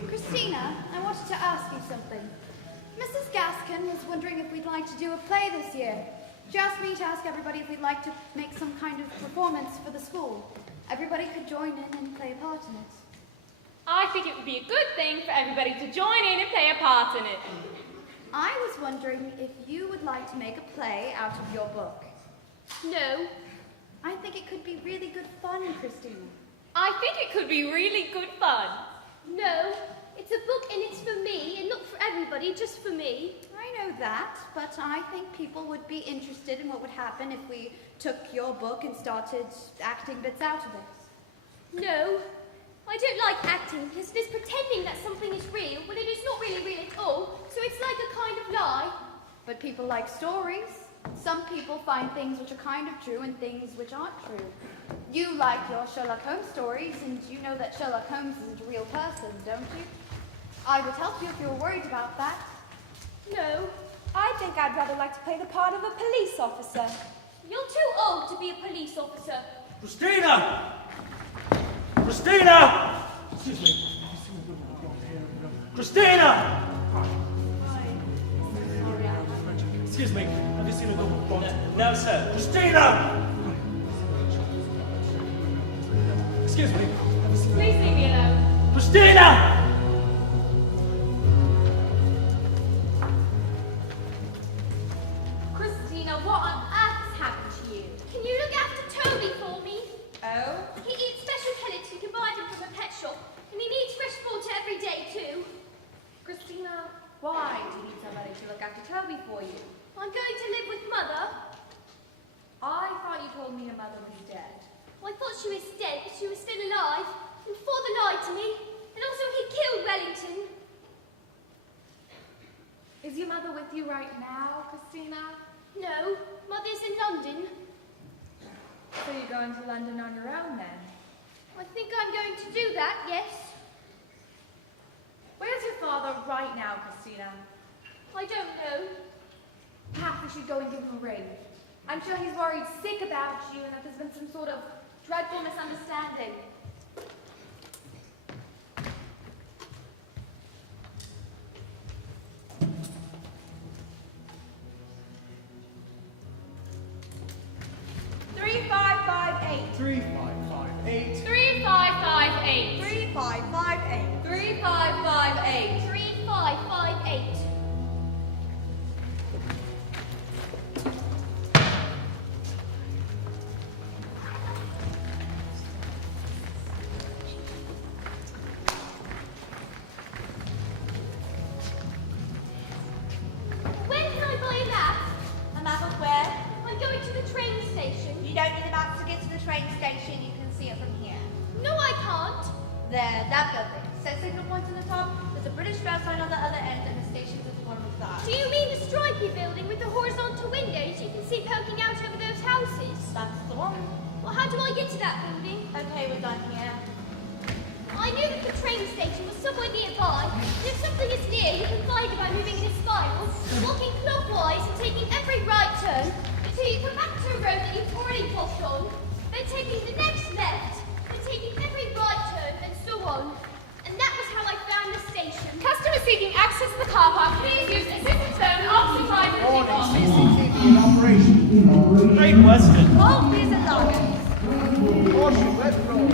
Christina, I wanted to ask you something. Mrs. Gaskin was wondering if we'd like to do a play this year. She asked me to ask everybody if we'd like to make some kind of performance for the school. Everybody could join in and play a part in it. I think it would be a good thing for everybody to join in and play a part in it. I was wondering if you would like to make a play out of your book. No. I think it could be really good fun, Christina. I think it could be really good fun. No. It's a book and it's for me, and not for everybody, just for me. I know that, but I think people would be interested in what would happen if we took your book and started acting bits out of it. No, I don't like acting because it is pretending that something is real when it is not really real at all, so it's like a kind of lie. But people like stories. Some people find things which are kind of true and things which aren't true. You like your Sherlock Holmes stories, and you know that Sherlock Holmes isn't a real person, don't you? I would help you if you were worried about that. No, I think I'd rather like to play the part of a police officer. you're too old to be a police officer. Christina! Christina! Excuse me. Christina! Excuse me. Have you seen a dog blonde? No, sir. Christina! Excuse me. Have you seen Please leave me alone. Christina! Christina, what on earth has happened to you? Can you look after Toby for me? Oh? He eats special pellets you can buy them from a pet shop, and he needs fresh water every day too. Christina, why do you need somebody to look after Toby for you? I'm going to live with Mother. I thought you told me your mother was dead. I thought she was dead, but she was still alive. And Father lied to me, and also he killed Wellington. Is your mother with you right now, Christina? No, Mother's in London. So you're going to London on your own then? I think I'm going to do that, yes. Where's your father right now, Christina? I don't know. Perhaps we should go and give him a ring. I'm sure he's worried sick about you and that there's been some sort of dreadful misunderstanding. Three, five, five, eight. 3558. 3558. 3558. 3558. 3558. When can I buy a map? A map of where? I'm going to the train station. You don't need a map to get to the train station. You can see it from here. No, I can't. There, that building. Set signal point on the top. There's a British rail sign on the other end, and the station's at the bottom of that. Do you mean the stripy building with the horizontal windows you can see poking out over those houses? That's the one. Well, how do I get to that building? Okay, we're done here. I knew that the train station was somewhere nearby. And if something is near, you can find it by moving in a spiral, walking clockwise and taking every right turn until you come back to a road that you've already crossed on, then taking the next left, then taking every right turn, and so on. And that was how I found the station. Customer seeking access to the car park, please use assistance phone opposite side of the Warning, ticket. CCTV in operation. Great question. All beers and lagers. Caution, let's roll.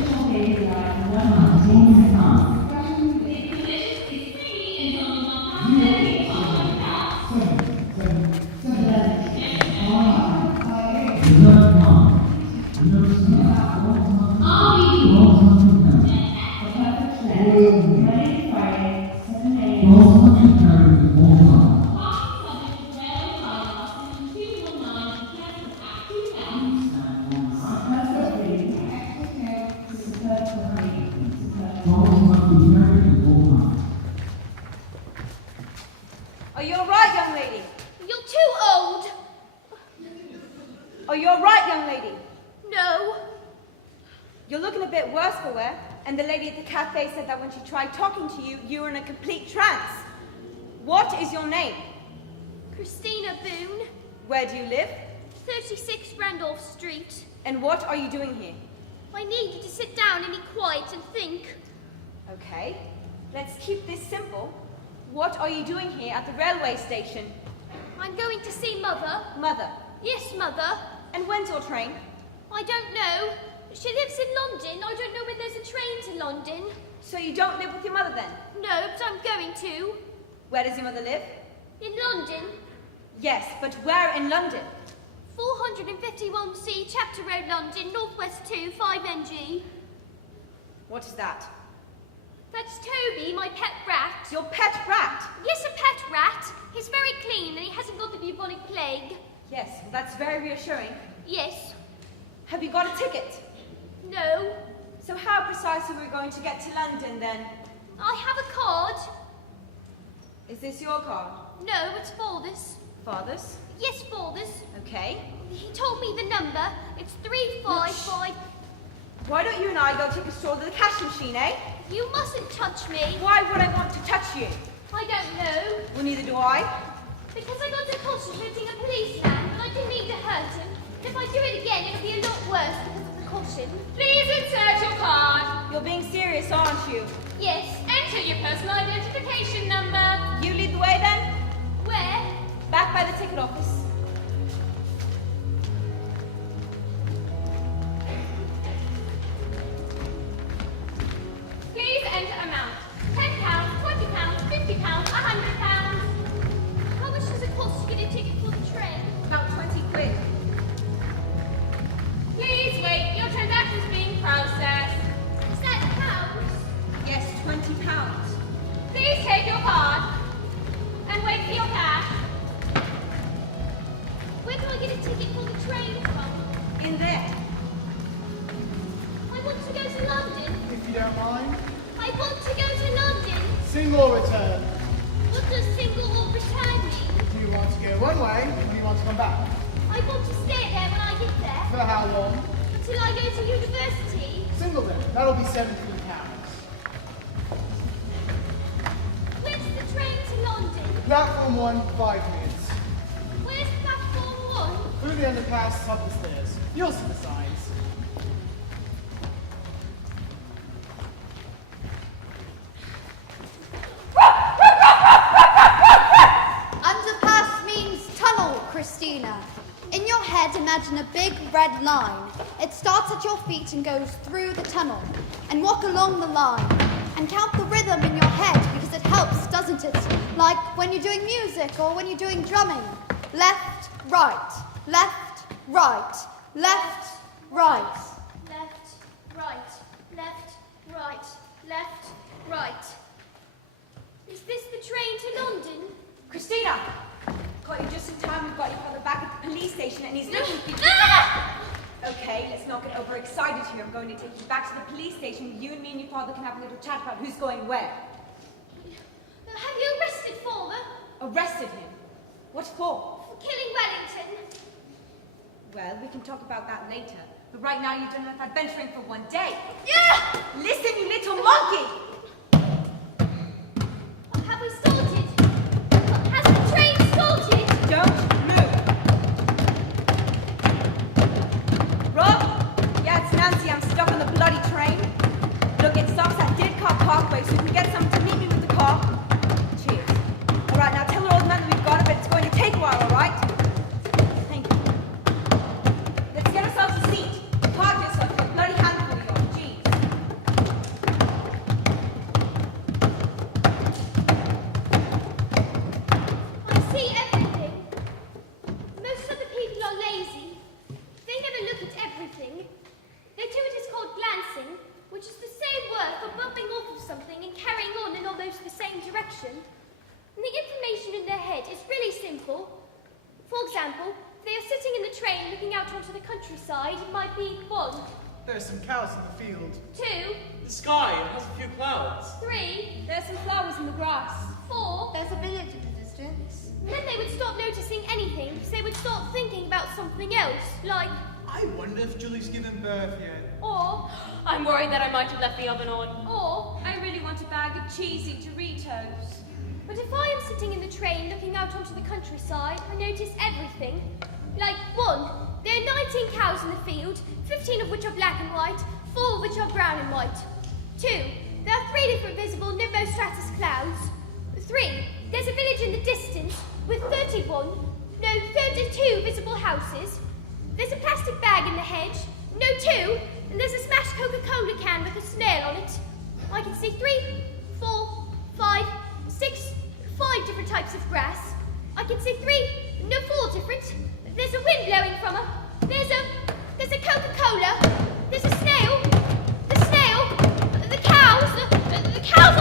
Are you alright, young lady? You're too old. Are you alright, young lady? No. You're looking a bit worse for wear, and the lady at the cafe said that when she tried talking to you, you were in a complete trance. What is your name? Christina Boone, Where do you live? 36 Randolph Street. And what are you doing here? I need you to sit down and be quiet and think. Okay, let's keep this simple. What are you doing here at the railway station? I'm going to see Mother. Mother. Yes, Mother. And when's your train? I don't know. She lives in London. I don't know when there's a train to London. So you don't live with your mother then? No, but I'm going to. Where does your mother live? In London. Yes, but where in London? 451C, Chapter Road, London, Northwest 2, 5NG. What is that? That's Toby, my pet rat. Your pet rat? Yes, a pet rat. He's very clean and he hasn't got the bubonic plague. Yes, well, that's very reassuring. Yes. Have you got a ticket? No. So how precisely are we going to get to London then? I have a card. Is this your card? No, it's Father's. Father's? Yes, Father's. Okay. He told me the number. It's 355. Why don't you and I go take a stroll to the cash machine, eh? You mustn't touch me. Why would I want to touch you? I don't know. Well, neither do I. Because I got a caution hitting a policeman, but I didn't mean to hurt him. And if I do it again, it'll be a lot worse because of the caution. Please insert your card. You're being serious, aren't you? Yes. Enter your personal identification number. You lead the way then? Where? Back by the ticket office. Please enter amount. £10, £20, £50, £100. How much does it cost to get a ticket for the train? About 20 quid. Please wait. Your transaction's being processed. Is that pounds? Yes, £20. Please take your card and wait for your cash. Where can I get a ticket for the train from? In there. I want to go to London. If you don't mind. I want to go to London. Single or return? What does single or return mean? Do you want to go one way or do you want to come back? I want to stay there when I get there. For how long? Until I go to university. Single then. That'll be £17. Where's the train to London? Platform 1, 5 minutes. Where's platform 1? Through the underpass, up the stairs. You'll see the signs. Underpass means tunnel, Christina. In your head, imagine a big red line. It starts at your feet and goes through the tunnel. And walk along the line. And count the rhythm in your head because it helps, doesn't it? Like when you're doing music or when you're doing drumming. Left, right, left, right, left, right. Left, right, left, right, left, right. Is this the train to London? Christina! Got you just in time. We've got your father back at the police station and he's looking for you. Okay, let's not get overexcited here. I'm going to take you back to the police station. You and me and your father can have a little chat about who's going where. Have you arrested Father? Arrested him? What for? For killing Wellington. Well, we can talk about that later. But right now you've done enough adventuring for one day. Yeah! Listen, you little monkey! Have we started? Has the train started? Don't move. Rob? Yeah, it's Nancy. I'm stuck on the bloody train. Look, it stops at Didcot Parkway, so you can get someone to meet me with the car. Cheers. All right, now tell the old man that we've got it, but it's going to take a while, all right? Thank you. Let's get ourselves a seat. Park yourself, you bloody handful of you. Jeez. I see everything. Most other people are lazy. They never look at everything. They do what is called glancing, which is the same word for bumping off of something and carrying on in almost the same direction. And the information in their head is really simple. For example, if they are sitting in the train looking out onto the countryside, it might be 1, There's some cows in the field. 2, The sky has a few clouds. 3, There's some flowers in the grass. 4. There's a village in the distance. Then they would stop noticing anything because they would start thinking about something else, like, I wonder if Julie's given birth yet. or, I'm worried that I might have left the oven on. or. I really want a bag of cheesy Doritos. But if I am sitting in the train looking out onto the countryside, I notice everything. Like, 1, there are 19 cows in the field, 15 of which are black and white, 4 of which are brown and white. 2, there are 3 different visible nimbostratus clouds. 3, there's a village in the distance with 32 visible houses. There's a plastic bag in the hedge, no 2, and there's a smashed Coca-Cola can with a snail on it. I can see 3, 4, 5, 6, 5 different types of grass. I can see 3, no 4 different. There's a wind blowing from her. There's a Coca-Cola. There's a snail. The snail. The cows. The cows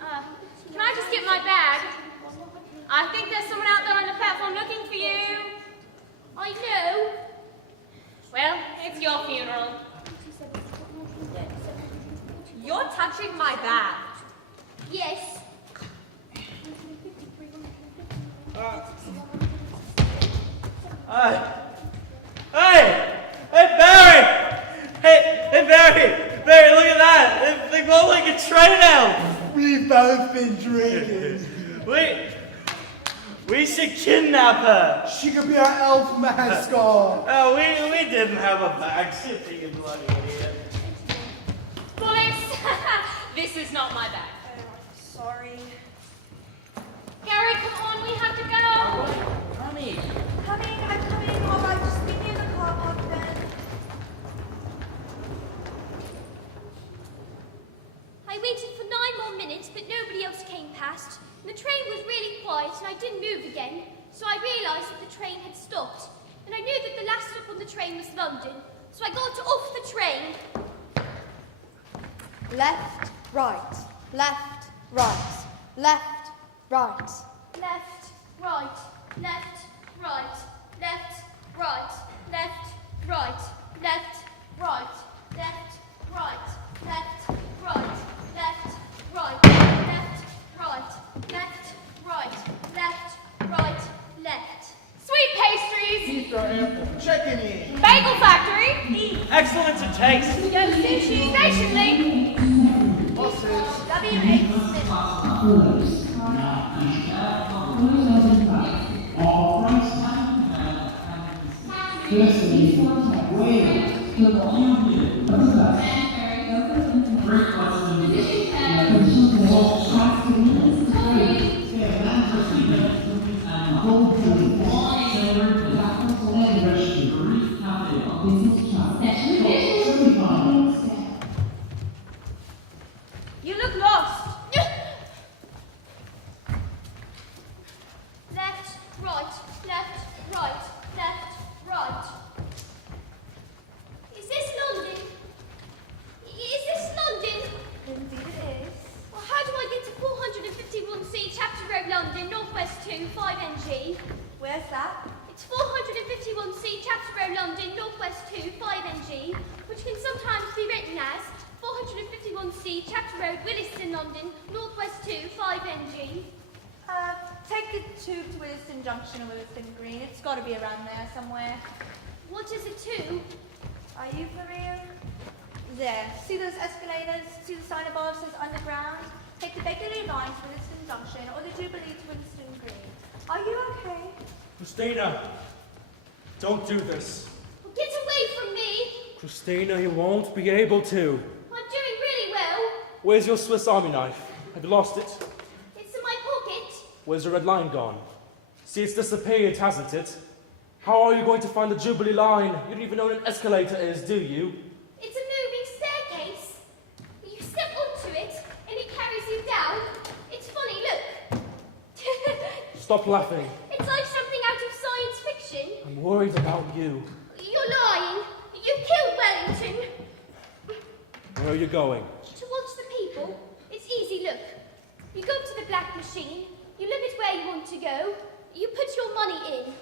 Can I just get my bag? I think there's someone out there on the platform looking for you. I know. Well, it's your funeral. You're touching my bag. Yes. Hey, Barry! Hey, Barry, look at that! They blow like a train out! We've both been drinking. We should kidnap her! She could be our elf mascot. Oh, we didn't have a bag, you bloody idiot. Police! This is not my bag. Sorry. Gary, come on, we have to go. Honey. I'm coming. All right, just meet me in the car park then. I waited for 9 more minutes, but nobody else came past. And the train was really quiet, and I didn't move again. So I realised that the train had stopped. And I knew that the last stop on the train was London. So I got off the train. Left, right, left, right, left, right. Left, right, left, right, left, right, left, right, left, right, left, right, left, right, left, right, left, right, left, right, left, right, left. Sweet pastries. Heathrow Airport. Checking in. Bagel factory. Excellent to taste. Sushi. Station link. Buses. W.H. Smith. You look lost. Left, right, left, right, left, right. Is this London? Is this London? Indeed it is. Well, how do I get to 451C, Chapter Road, London, Northwest 2, 5NG? Where's that? It's 451C, Chapter Road, London, Northwest 2, 5NG, which can sometimes be written as 451C, Chapter Road, Williston, London, Northwest 2, 5NG. Take the tube to Williston Junction or Williston Green. It's got to be around there somewhere. What is a 2? Are you for real? There. See those escalators? See the sign above says underground? Take the Bakerloo line to Williston Junction or the Jubilee to Williston Green. Are you okay? Christina, don't do this. Well, get away from me! Christina, you won't be able to. I'm doing really well. Where's your Swiss Army knife? Have you lost it? It's in my pocket. Where's the red line gone? See, it's disappeared, hasn't it? How are you going to find the Jubilee line? You don't even know what an escalator is, do you? It's a moving staircase. You step onto it, and it carries you down. It's funny, look. Stop laughing. It's like something out of science fiction. I'm worried about you. You're lying. You killed Wellington. Where are you going? Towards the people. It's easy, look. You go to the black machine. You look at where you want to go. You put your money in.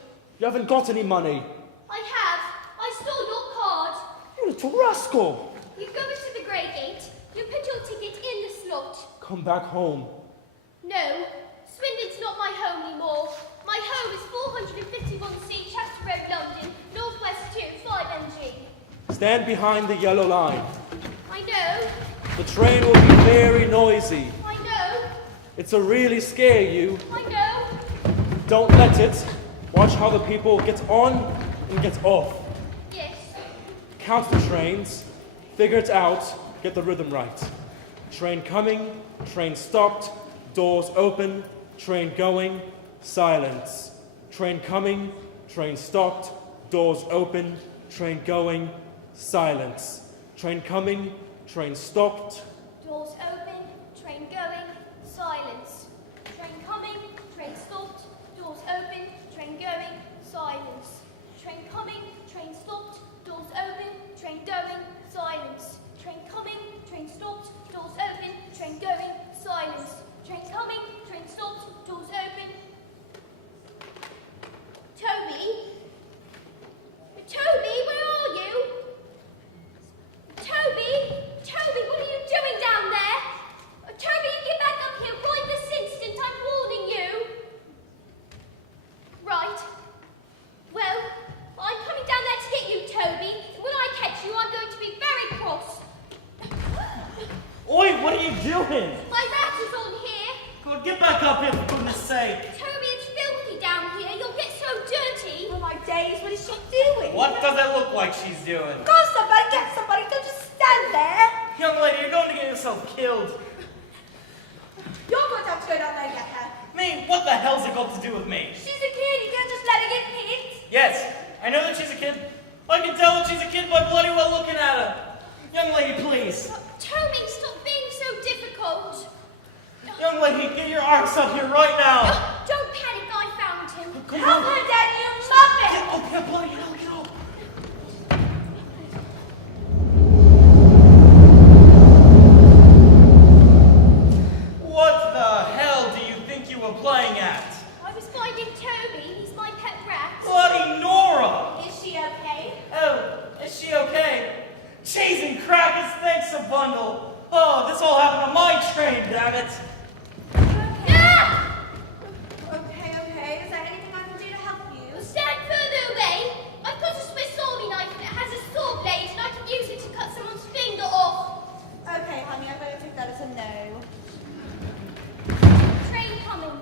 You haven't got any money. I have. I stole your card. You little rascal. You go into the grey gate. You put your ticket in the slot. Come back home. No, Swindon's not my home anymore. My home is 451C, Chapter Road, London, Northwest 2, 5NG. Stand behind the yellow line. I know, The train will be very noisy. I know, It'll really scare you. I know. Don't let it. Watch how the people get on and get off. Yes, Count the trains. Figure it out. Get the rhythm right. Train coming, train stopped, doors open, train going, silence. Train coming, train stopped, doors open, train going, silence. Train coming, train stopped. doors open, train going, silence. Train coming, train stopped, doors open, train going, silence. Train coming, train stopped, doors open, train going, silence. Train coming, train stopped, doors open, train going, silence. but get back up here for goodness sake. Toby, it's filthy down here. You'll get so dirty. Oh my days, what is she doing? What does it look like she's doing? Go somebody, get somebody, don't just stand there. Young lady, you're going to get yourself killed. You're going to have to go down there and get her. Me? What the hell's it got to do with me? She's a kid, you can't just let her get hit. Yes, I know that she's a kid. I can tell that she's a kid by bloody well looking at her. Young lady, please. Toby, stop being so difficult. Young lady, get your arms up here right now. Don't panic, I found him. Come Help on. her, Daddy, you muppet. Get up here, bloody hell, get up. What the hell do you think you were playing at? I was finding Toby. He's my pet rat. Bloody Nora! Is she okay? Oh, is she okay? Cheese and crackers, thanks a bundle. Oh, this all happened on my train, damn it. Ah! Okay, is there anything I can do to help you? Stand further away. I've got a Swiss Army knife and it has a saw blade and I can use it to cut someone's finger off. Okay, honey, I'm going to take that as a no. Train coming.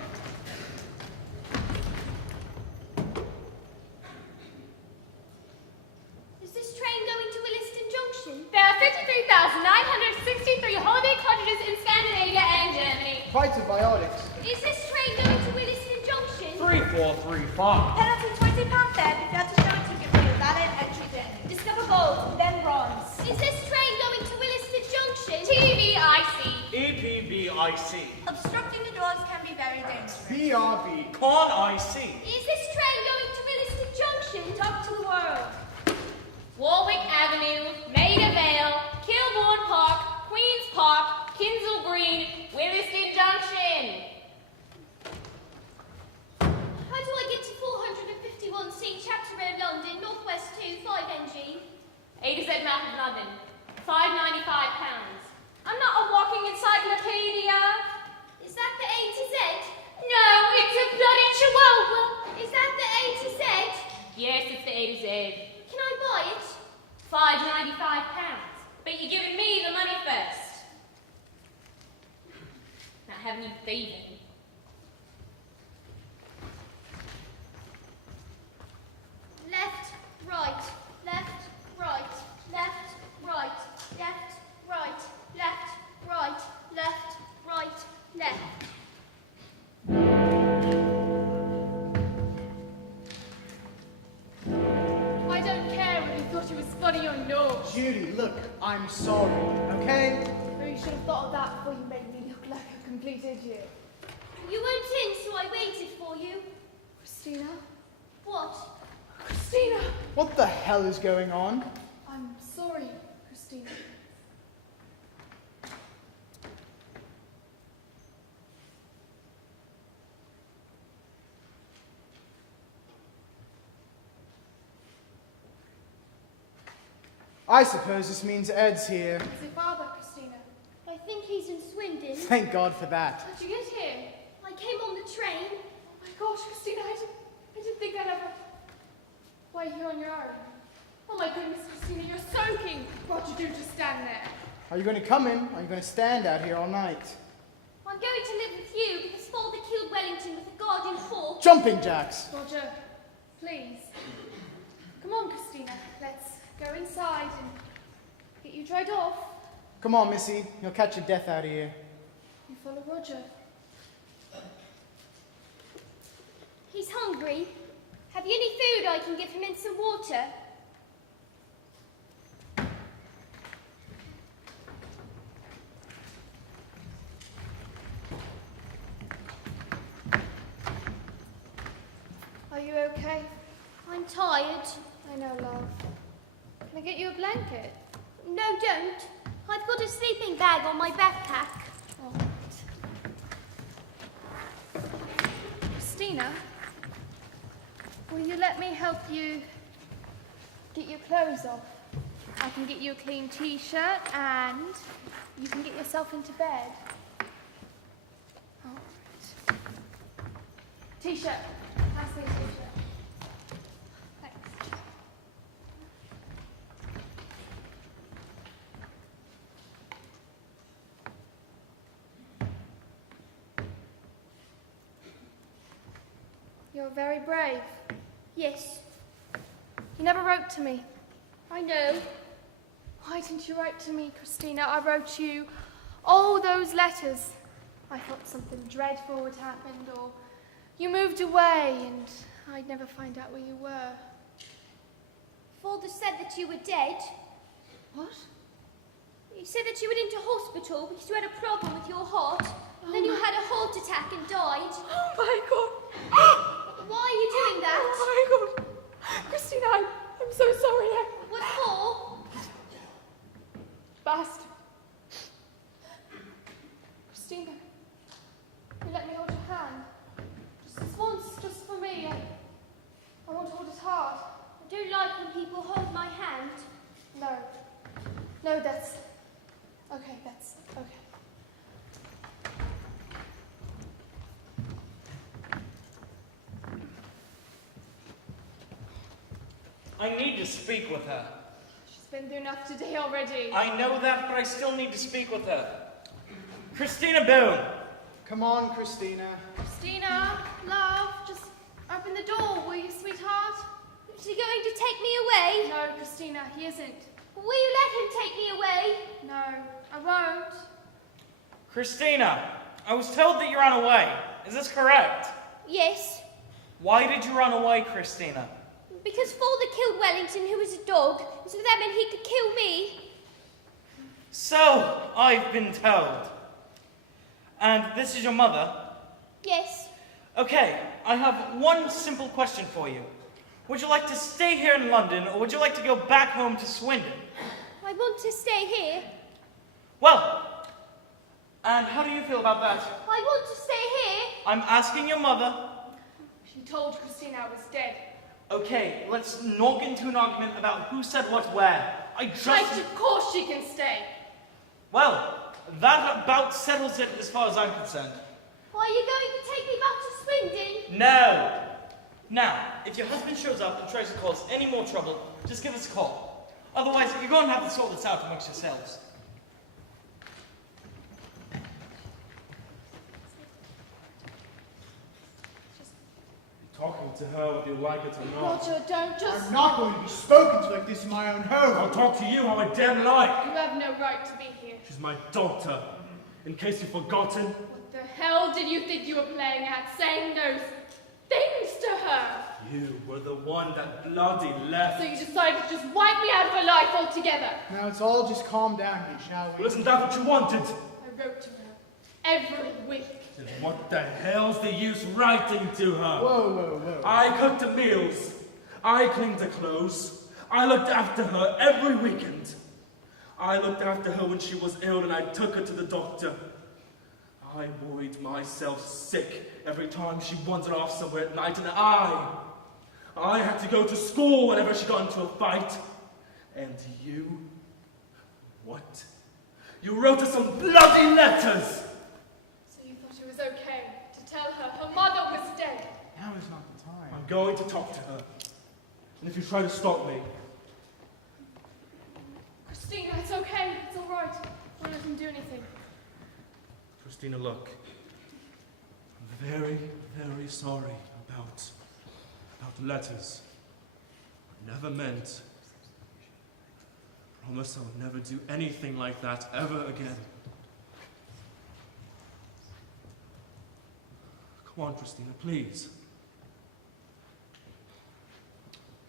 Is this train going to Williston Junction? There are 53,963 holiday cottages in Scandinavia and Germany. Phytobiotics. Is this train going to Williston Junction? 3435. Penalty £20 then. If you have to show a ticket for your valid entry then. Discover gold, then bronze. Is this train going to Williston Junction? TVIC. EPBIC. Obstructing the doors can be very dangerous. BRB. Con IC. Is this train going to Williston Junction? Talk to the world. Warwick Avenue, Maida Vale, Kilbourne Park, Queen's Park, Kinsale Green, Williston Junction. How do I get to 451C Chapter Road, London, Northwest 2, 5NG? A to Z map of London, £5.95. I'm not a walking encyclopedia. Is that the A to Z? No, it's a bloody chihuahua. Is that the A to Z? Yes, it's the A to Z. Can I buy it? £5.95. But you're giving me the money first. Not having you thieving. Left, right, left, right, left, right, left, right, left, right, left, right, left. I don't care whether you thought it was funny or not. Judy, look, I'm sorry, okay? Maybe you should have thought of that before you made me look like a complete idiot. You weren't in, so I waited for you. Christina? What? Christina! What the hell is going on? I'm sorry, Christina. I suppose this means Ed's here. Is your father, Christina? I think he's in Swindon. Thank God for that. How'd you get here? I came on the train. Oh my gosh, Christina, I didn't think I'd ever... Why are you here on your own? Oh my goodness, Christina, you're soaking. What'd you do to stand there? Are you going to come in, or are you going to stand out here all night? I'm going to live with you because Father killed Wellington with a guardian fork. Jumping jacks! Roger, please. Come on, Christina, let's go inside and get you dried off. Come on, Missy, you'll catch your death out of here. You follow Roger. He's hungry. Have you any food I can give him and some water? Are you okay? I'm tired. I know, love. Can I get you a blanket? No, don't. I've got a sleeping bag on my backpack. All right. Christina, will you let me help you get your clothes off? I can get you a clean t-shirt and you can get yourself into bed. All right. T-shirt. Pass me a t-shirt. Thanks. You're very brave. Yes, You never wrote to me. I know. Why didn't you write to me, Christina? I wrote you all those letters. I thought something dreadful had happened, or you moved away and I'd never find out where you were. Father said that you were dead. What? He said that you went into hospital because you had a problem with your heart. Then you had a heart attack and died. Oh my God! Why are you doing that? Oh my God! Christina, I'm so sorry. What for? Bast. Christina, you let me hold your hand. Just this once, just for me. I won't hold it hard. I don't like when people hold my hand. No. No, that's... Okay, that's... Okay. I need to speak with her. She's been through enough today already. I know that, but I still need to speak with her. Christina Boone! Come on, Christina. Christina, love, just open the door, will you, sweetheart? Is he going to take me away? No, Christina, he isn't. Will you let him take me away? No, I won't. Christina, I was told that you ran away. Is this correct? Yes, Why did you run away, Christina? because Father killed Wellington, who was a dog, so that meant he could kill me. So, I've been told. And this is your mother? Yes, Okay, I have one simple question for you. Would you like to stay here in London, or would you like to go back home to Swindon? I want to stay here. Well, and how do you feel about that? I want to stay here. I'm asking your mother. She told Christina I was dead. Okay, let's not get into an argument about who said what where. Right, of course she can stay. Well, that about settles it as far as I'm concerned. Are you going to take me back to Swindon? No! Now, if your husband shows up and tries to cause any more trouble, just give us a call. Otherwise, you're going to have to sort this out amongst yourselves. Talking to her whether you like it or not. Roger, don't just... I'm not going to be spoken to like this in my own home. I'll talk to you how I damn like. You have no right to be here. She's my daughter. In case you've forgotten. What the hell did you think you were playing at, saying those things to her? You were the one that bloody left. So you decided to just wipe me out of her life altogether? Now it's all just calm down here, shall we? Well, isn't that what you wanted? I wrote to her every week. Then what the hell's the use writing to her? Whoa, whoa, whoa. I cooked the meals. I cleaned the clothes. I looked after her every weekend. I looked after her when she was ill and I took her to the doctor. I worried myself sick every time she wandered off somewhere at night, and I had to go to school whenever she got into a fight. And you? What? You wrote her some bloody letters! So you thought it was okay to tell her her mother was dead? Now is not the time. I'm going to talk to her. And if you try to stop me, Christina, it's okay. It's all right. I won't let him do anything. Christina, look. I'm very, very sorry about the letters. I never meant. I promise I would never do anything like that ever again. Come on, Christina, please.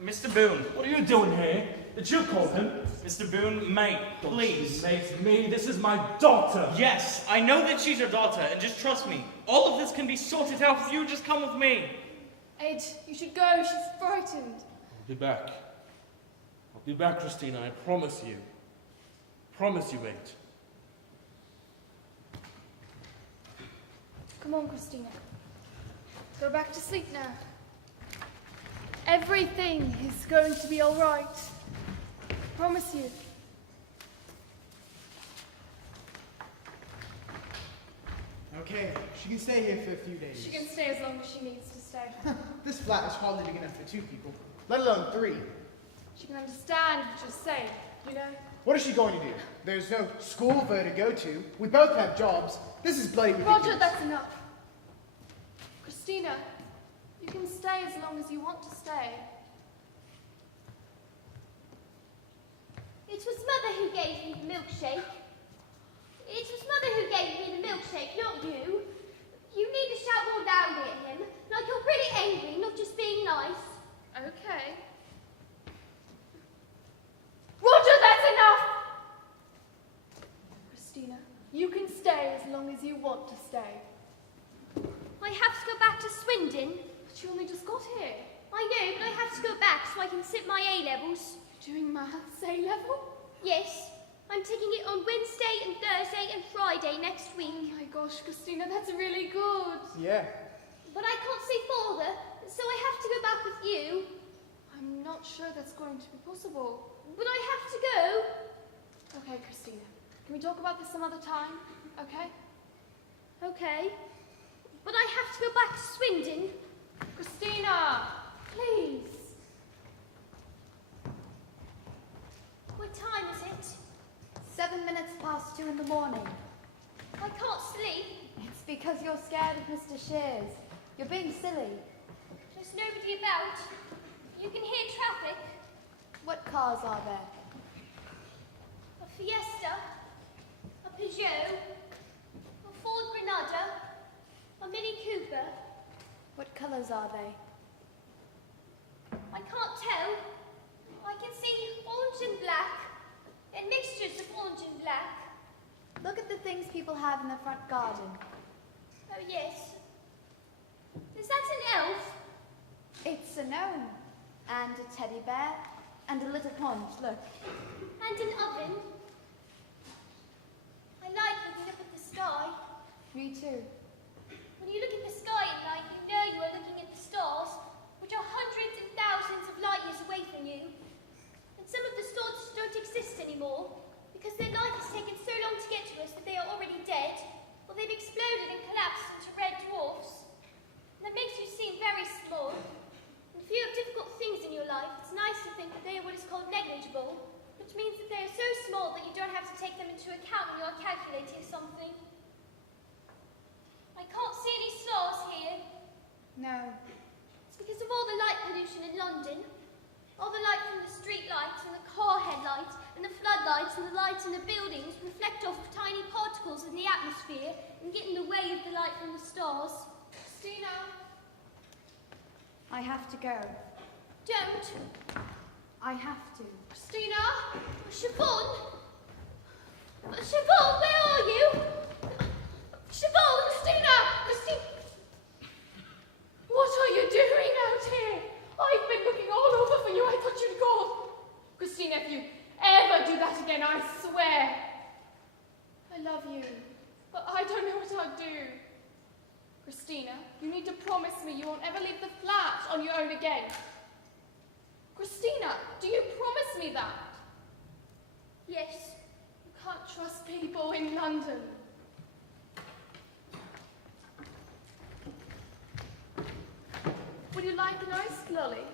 Mr. Boone. What are you doing here? Did you call him? Mr. Boone, mate, please. Mate, me, this is my daughter. Yes, I know that she's your daughter, and just trust me. All of this can be sorted out if you just come with me. Ed, you should go. She's frightened. I'll be back. I'll be back, Christina, I promise you. Promise you, Ed. Come on, Christina. Go back to sleep now. Everything is going to be all right. Promise you. Okay, she can stay here for a few days. She can stay as long as she needs to stay. This flat is hardly big enough for 2 people, let alone 3. She can understand what you're saying, you know? What is she going to do? There's no school for her to go to. We both have jobs. This is bloody ridiculous. Roger, that's enough. Christina, You can stay as long as you want to stay. It was Mother who gave me the milkshake. It was Mother who gave me the milkshake, not you. You need to shout more loudly at him, like you're really angry, not just being nice. Okay. Roger, that's enough! Christina, you can stay as long as you want to stay. I have to go back to Swindon. But you only just got here. I know, but I have to go back so I can sit my A-levels. Doing maths A-level? Yes, I'm taking it on Wednesday and Thursday and Friday next week. Oh my gosh, Christina, that's really good. Yeah. But I can't see Father, so I have to go back with you. I'm not sure that's going to be possible. But I have to go. Okay, Christina. Can we talk about this some other time? Okay? Okay. But I have to go back to Swindon. Christina! Please! What time is it? 7 minutes past 2 in the morning. I can't sleep. It's because you're scared of Mr. Shears. You're being silly. There's nobody about. You can hear traffic. What cars are there? A Fiesta, a Peugeot, a Ford Granada, a Mini Cooper. What colours are they? I can't tell. I can see orange and black, and mixtures of orange and black. Look at the things people have in the front garden. Oh yes. Is that an elf? It's a gnome. And a teddy bear. And a little pond, look. And an oven. I like looking up at the sky. Me too. When you look at the sky at night, you know you are looking at the stars, which are hundreds and thousands of light years away from you. And some of the stars don't exist anymore, because their light has taken so long to get to us that they are already dead, or they've exploded and collapsed into red dwarfs. And that makes you seem very small. And if you have difficult things in your life, it's nice to think that they are what is called negligible, which means that they are so small that you don't have to take them into account when you are calculating something. I can't see any stars here. No. It's because of all the light pollution in London. All the light from the street lights and the car headlights and the floodlights and the lights in the buildings reflect off tiny particles in the atmosphere and get in the way of the light from the stars. Christina! I have to go. Don't. I have to. Christina! Siobhan! Siobhan, where are you? Siobhan! Christina! Christina! What are you doing out here? I've been looking all over for you. I thought you'd gone. Christina, if you ever do that again, I swear. I love you, but I don't know what I'll do. Christina, you need to promise me you won't ever leave the flat on your own again. Christina, do you promise me that? Yes. You can't trust people in London. Would you like an iced lolly?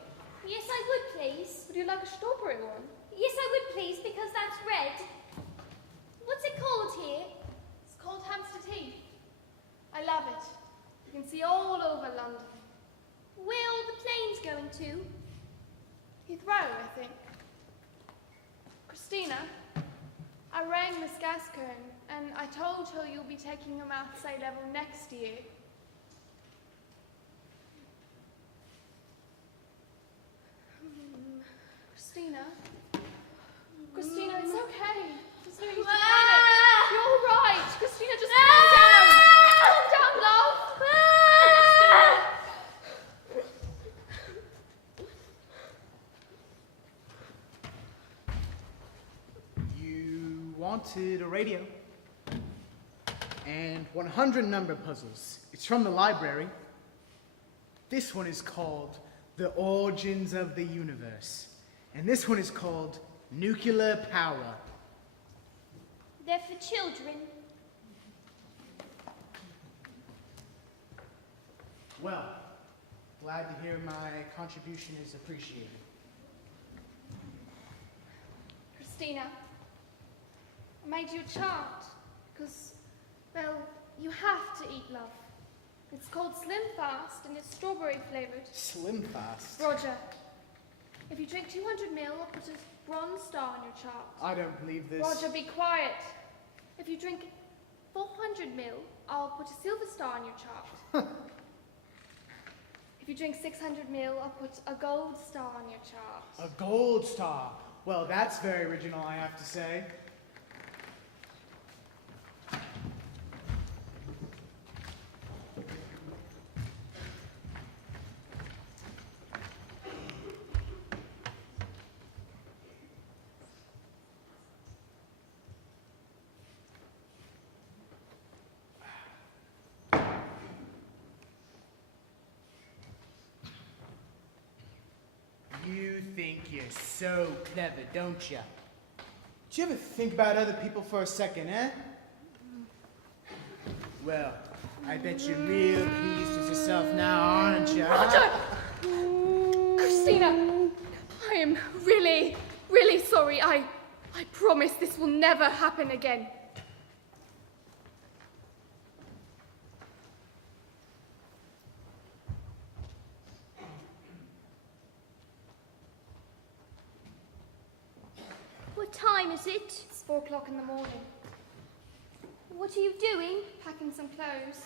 Yes, I would, please. Would you like a strawberry one? Yes, I would, please, because that's red. What's it called here? It's called Hampstead Heath. I love it. You can see all over London. Where are all the planes going to? Heathrow, I think. Christina, I rang Miss Gascoigne and I told her you'll be taking your maths A-level next year. Christina? Christina, it's okay. There's no need to panic. You're all right. Christina, just calm down. Calm down, love. You wanted a radio. And 100 number puzzles. It's from the library. This one is called The Origins of the Universe. And this one is called Nuclear Power. They're for children. Well, glad to hear my contribution is appreciated. Christina, I made you a chart because, well, you have to eat love. It's called Slim Fast and it's strawberry flavored. Slim Fast? Roger, if you drink 200 ml, I'll put a bronze star on your chart. I don't believe this. Roger, be quiet. If you drink 400 ml, I'll put a silver star on your chart. If you drink 600 ml, I'll put a gold star on your chart. A gold star? Well, that's very original, I have to say. You think you're so clever, don't you? Do you ever think about other people for a second, eh? Well, I bet you're real pleased with yourself now, aren't you? Roger! Christina, I am really, really sorry. I promise this will never happen again. What time is it? It's 4 o'clock in the morning. What are you doing? Packing some clothes.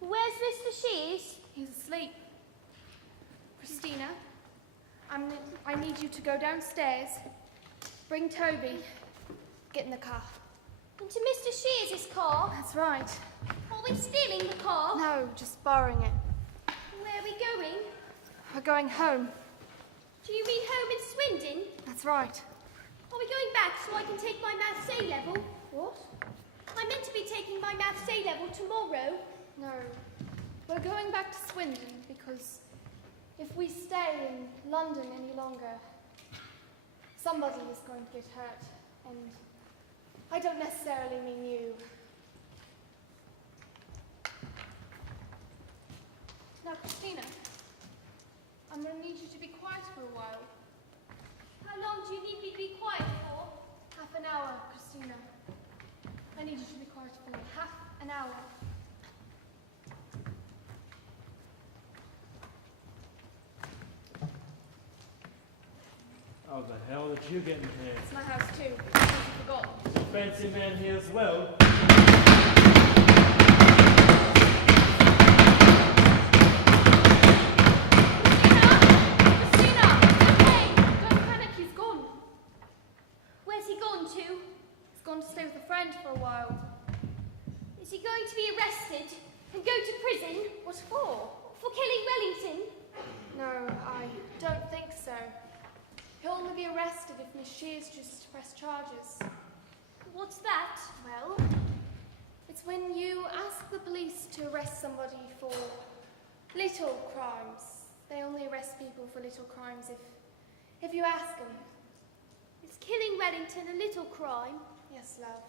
Where's Mr. Shears? He's asleep. Christina, I need you to go downstairs. Bring Toby. Get in the car. Into Mr. Shears' car? That's right. Are we stealing the car? No, just borrowing it. Where are we going? We're going home. Do you mean home in Swindon? That's right. Are we going back so I can take my Maths A level? What? I'm meant to be taking my Maths A level tomorrow. No. We're going back to Swindon because if we stay in London any longer, somebody is going to get hurt. And I don't necessarily mean you. Now, Christina, I'm going to need you to be quiet for a while. How long do you need me to be quiet for? Half an hour, Christina. I need you to be quiet for half an hour. How the hell did you get in here? It's my house too. I forgot. There's a fancy man here as well. Christina! Hey! Don't panic, he's gone. Where's he gone to? He's gone to stay with a friend for a while. Is he going to be arrested and go to prison? What for? For killing Wellington? No, I don't think so. He'll only be arrested if Miss Shears chooses to press charges. What's that? Well, it's when you ask the police to arrest somebody for little crimes. They only arrest people for little crimes if you ask them. Is killing Wellington a little crime? Yes, love,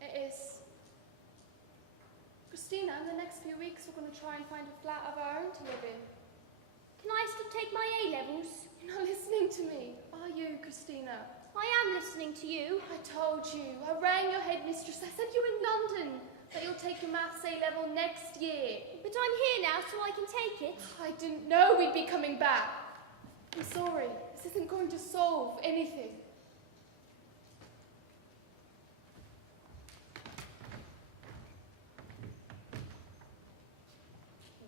it is. Christina, in the next few weeks we're going to try and find a flat of our own to live in. Can I still take my A-levels? You're not listening to me, are you, Christina? I am listening to you. I told you. I rang your headmistress. I said you're in London. That you'll take your Maths A level next year. But I'm here now, so I can take it. I didn't know we'd be coming back. I'm sorry. This isn't going to solve anything.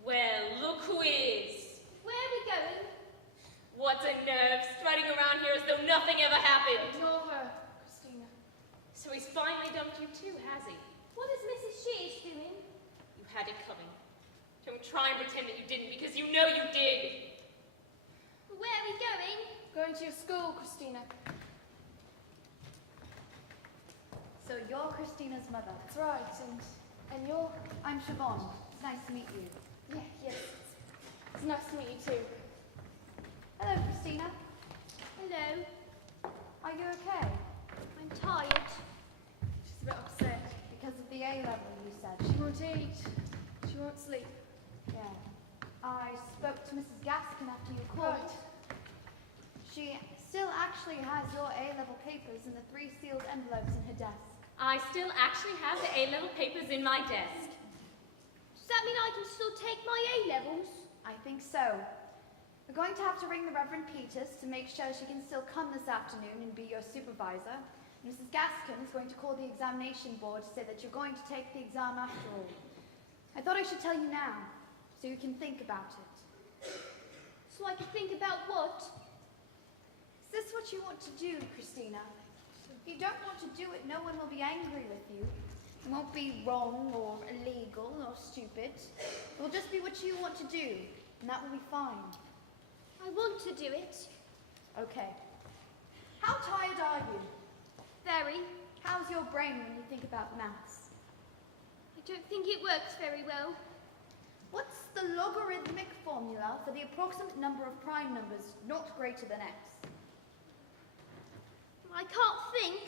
Well, look who is. Where are we going? What a nerve, strutting around here as though nothing ever happened. Ignore her, Christina. So he's finally dumped you too, has he? What is Mrs. Shears doing? You had it coming. Don't try and pretend that you didn't, because you know you did. Where are we going? Going to your school, Christina. So you're Christina's mother. That's right, and you're... I'm Siobhan. It's nice to meet you. Yeah, yes. It's nice to meet you too. Hello, Christina. Hello. Are you okay? I'm tired. She's a bit upset. Because of the A level, you said. She won't eat. She won't sleep. Yeah. I spoke to Mrs. Gaskin after you called. Right. She still actually has your A level papers in the 3 sealed envelopes in her desk. I still actually have the A-level papers in my desk. Does that mean I can still take my A-levels? I think so. We're going to have to ring the Reverend Peters to make sure she can still come this afternoon and be your supervisor. Mrs. Gaskin is going to call the examination board to say that you're going to take the exam after all. I thought I should tell you now, so you can think about it. So I can think about what? Is this what you want to do, Christina? If you don't want to do it, no one will be angry with you. It won't be wrong or illegal or stupid. It will just be what you want to do, and that will be fine. I want to do it. Okay. How tired are you? Very. How's your brain when you think about maths? I don't think it works very well. What's the logarithmic formula for the approximate number of prime numbers not greater than x? I can't think.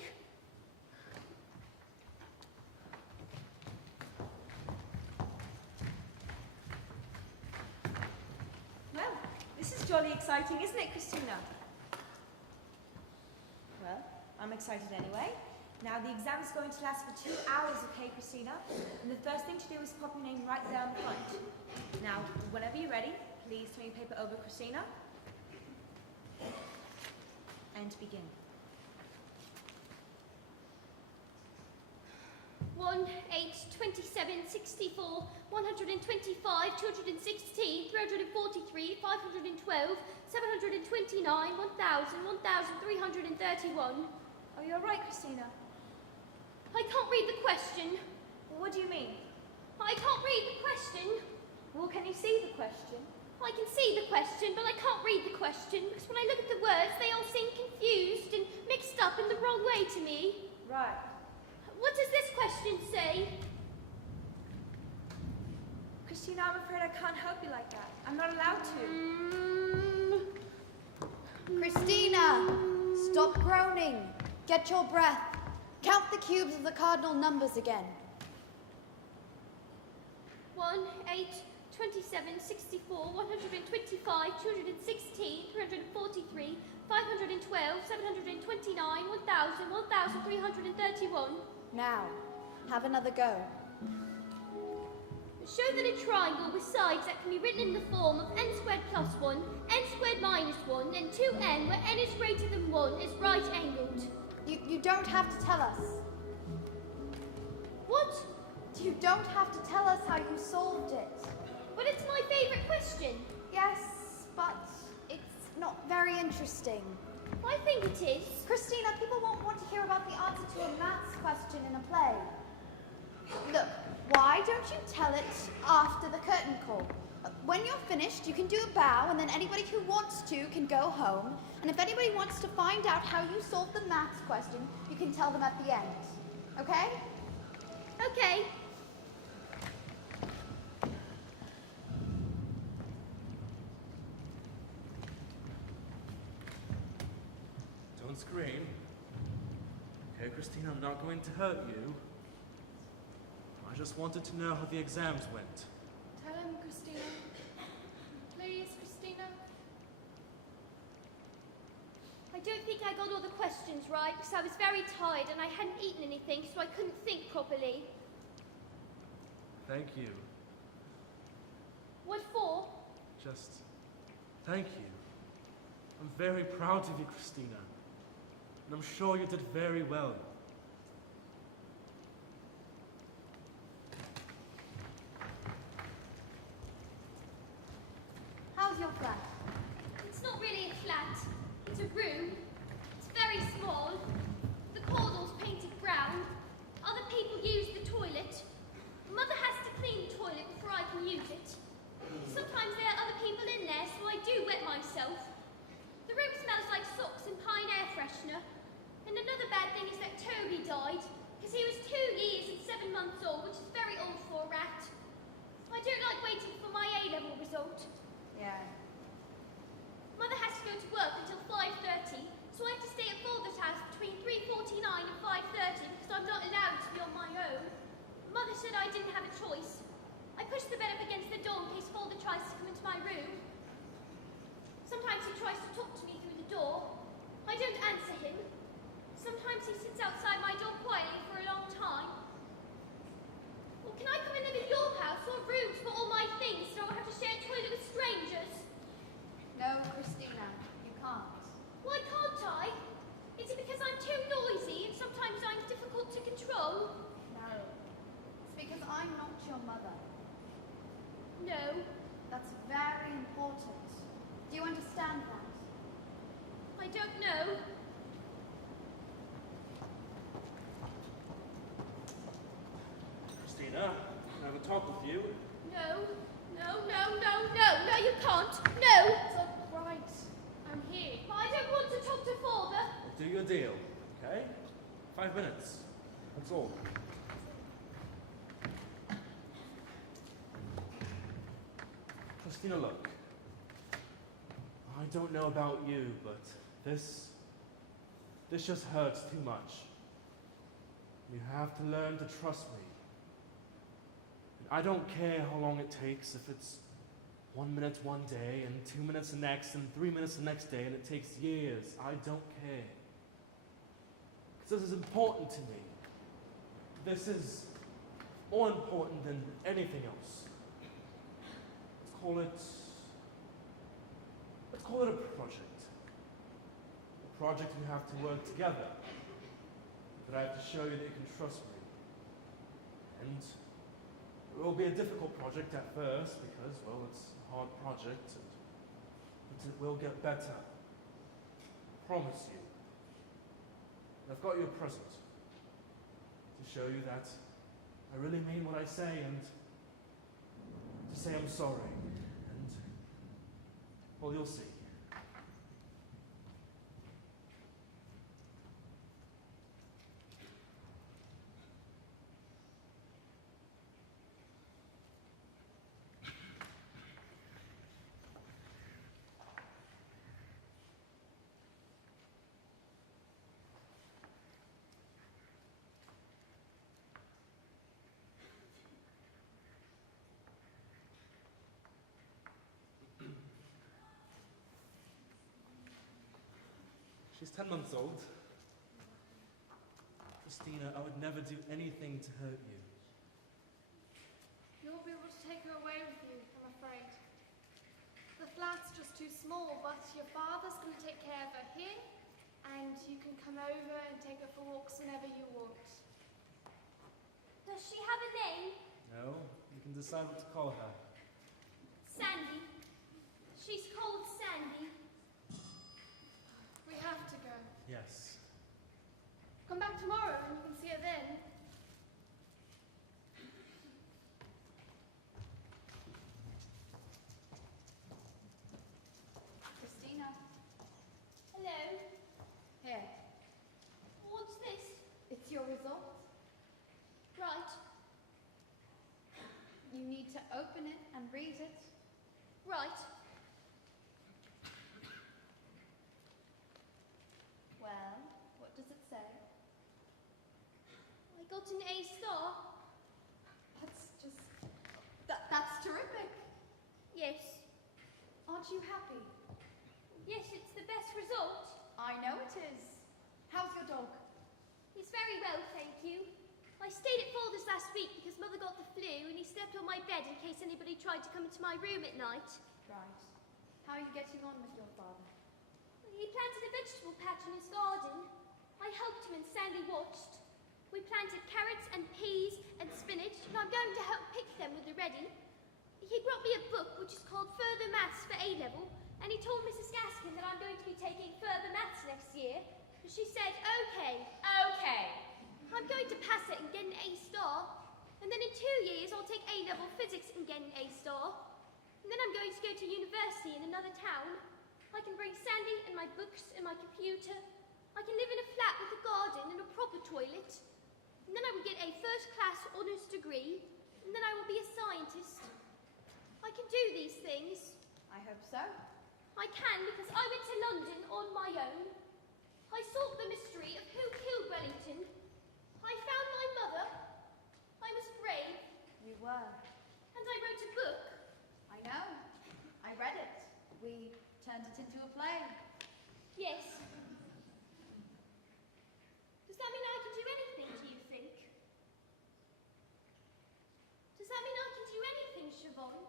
Well, this is jolly exciting, isn't it, Christina? Well, I'm excited anyway. Now, the exam is going to last for 2 hours, okay, Christina? And the first thing to do is pop your name right there on the front. Now, whenever you're ready, please turn your paper over, Christina. And begin. 1, 8, 27, 64, 125, 216, 343, 512, 729, 1000, 1331. Oh, you're right, Christina. I can't read the question. What do you mean? I can't read the question. Well, can you see the question? I can see the question, but I can't read the question because when I look at the words, they all seem confused and mixed up in the wrong way to me. Right. What does this question say? Christina, I'm afraid I can't help you like that. I'm not allowed to. Christina, stop groaning. Get your breath. Count the cubes of the cardinal numbers again. 1, 8, 27, 64, 125, 216, 343, 512, 729, 1000, 1331. Now, have another go. Show that a triangle with sides that can be written in the form of n squared plus 1, n squared minus 1, and 2n where n is greater than 1 is right-angled. You don't have to tell us. What? You don't have to tell us how you solved it. But it's my favourite question. Yes, but it's not very interesting. I think it is. Christina, people won't want to hear about the answer to a maths question in a play. Look, why don't you tell it after the curtain call? When you're finished, you can do a bow, and then anybody who wants to can go home. And if anybody wants to find out how you solved the maths question, you can tell them at the end. Okay? Okay. Don't scream. Okay, Christina, I'm not going to hurt you. I just wanted to know how the exams went. Tell him, Christina. Please, Christina. I don't think I got all the questions right because I was very tired and I hadn't eaten anything, so I couldn't think properly. Thank you. What for? Just thank you. I'm very proud of you, Christina. And I'm sure you did very well. How's your flat? It's not really a flat. It's a room. It's very small. The corridor's painted brown. Other people use the toilet. Mother has to clean the toilet before I can use it. Sometimes there are other people in there, so I do wet myself. The room smells like socks and pine air freshener. And another bad thing is that Toby died, because he was 2 years and 7 months old, which is very old for a rat. I don't like waiting for my A-level result. Yeah. Mother has to go to work until 5:30, so I have to stay at Father's house between 3:49 and 5:30 because I'm not allowed to be on my own. Mother said I didn't have a choice. I push the bed up against the door in case Father tries to come into my room. Sometimes he tries to talk to me through the door. I don't answer him. Sometimes he sits outside my door quietly for a long time. Well, can I come and live in your house or a room important. Do you understand that? I don't know. Christina, can I have a talk with you? No, you can't. No. It's all right. I'm here. I don't want to talk to Father. Well, do your deal, okay? 5 minutes. That's all. Christina, look. I don't know about you, but this just hurts too much. You have to learn to trust me. And I don't care how long it takes, if it's 1 minute one day, and 2 minutes the next, and 3 minutes the next day, and it takes years. I don't care. Because this is important to me. This is more important than anything else. Let's call it a project. A project we have to work together. But I have to show you that you can trust me. And it will be a difficult project at first because, well, it's a hard project, but it will get better. I promise you. And I've got you a present to show you that I really mean what I say and to say I'm sorry. And, well, you'll see. She's 10 months old. Christina, I would never do anything to hurt you. You won't be able to take her away with you, I'm afraid. The flat's just too small, but your father's going to take care of her here, and you can come over and take her for walks whenever you want. Does she have a name? No, you can decide what to call her. Sandy. She's called Sandy. We have to go. Yes. Come back tomorrow and you can see her then. Christina. Hello. Here. What's this? It's your result. Right. You need to open it and read it. Right. Well, what does it say? I got an A star. That's terrific. Yes. Aren't you happy? Yes, it's the best result. I know it is. How's your dog? He's very well, thank you. I stayed at Father's last week because Mother got the flu and he slept on my bed in case anybody tried to come into my room at night. Right. How are you getting on with your father? He planted a vegetable patch in his garden. I helped him and Sandy watched. We planted carrots and peas and spinach, and I'm going to help pick them when they're ready. He brought me a book which is called Further Maths for A-Level, and he told Mrs. Gaskin that I'm going to be taking further maths next year. She said, okay. Okay. I'm going to pass it and get an A star. And then in 2 years, I'll take A-level physics and get an A star. And then I'm going to go to university in another town. I can bring Sandy and my books and my computer. I can live in a flat with a garden and a proper toilet. And then I will get a first-class honours degree. And then I will be a scientist. I can do these things. I hope so. I can because I went to London on my own. I solved the mystery of who killed Wellington. I found my mother. I was brave. You were. And I wrote a book. I know. I read it. We turned it into a play. Yes. Does that mean I can do anything, do you think? Does that mean I can do anything, Siobhan?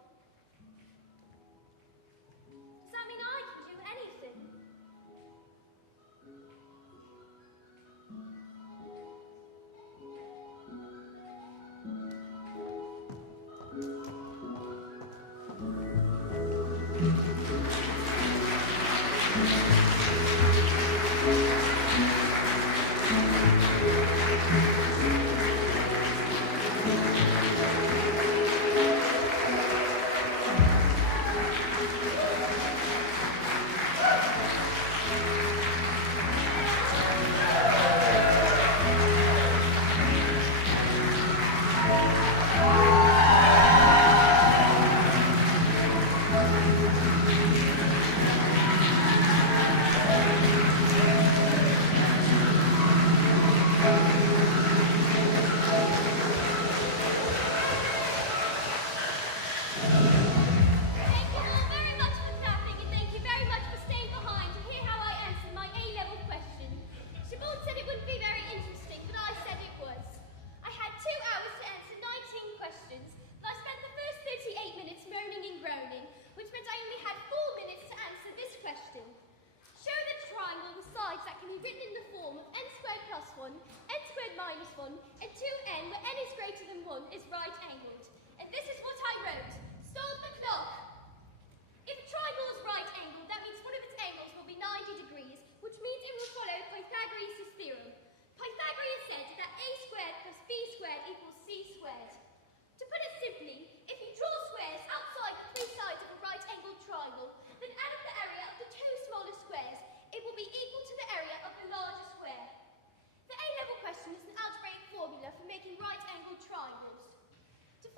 Does that mean I can do anything?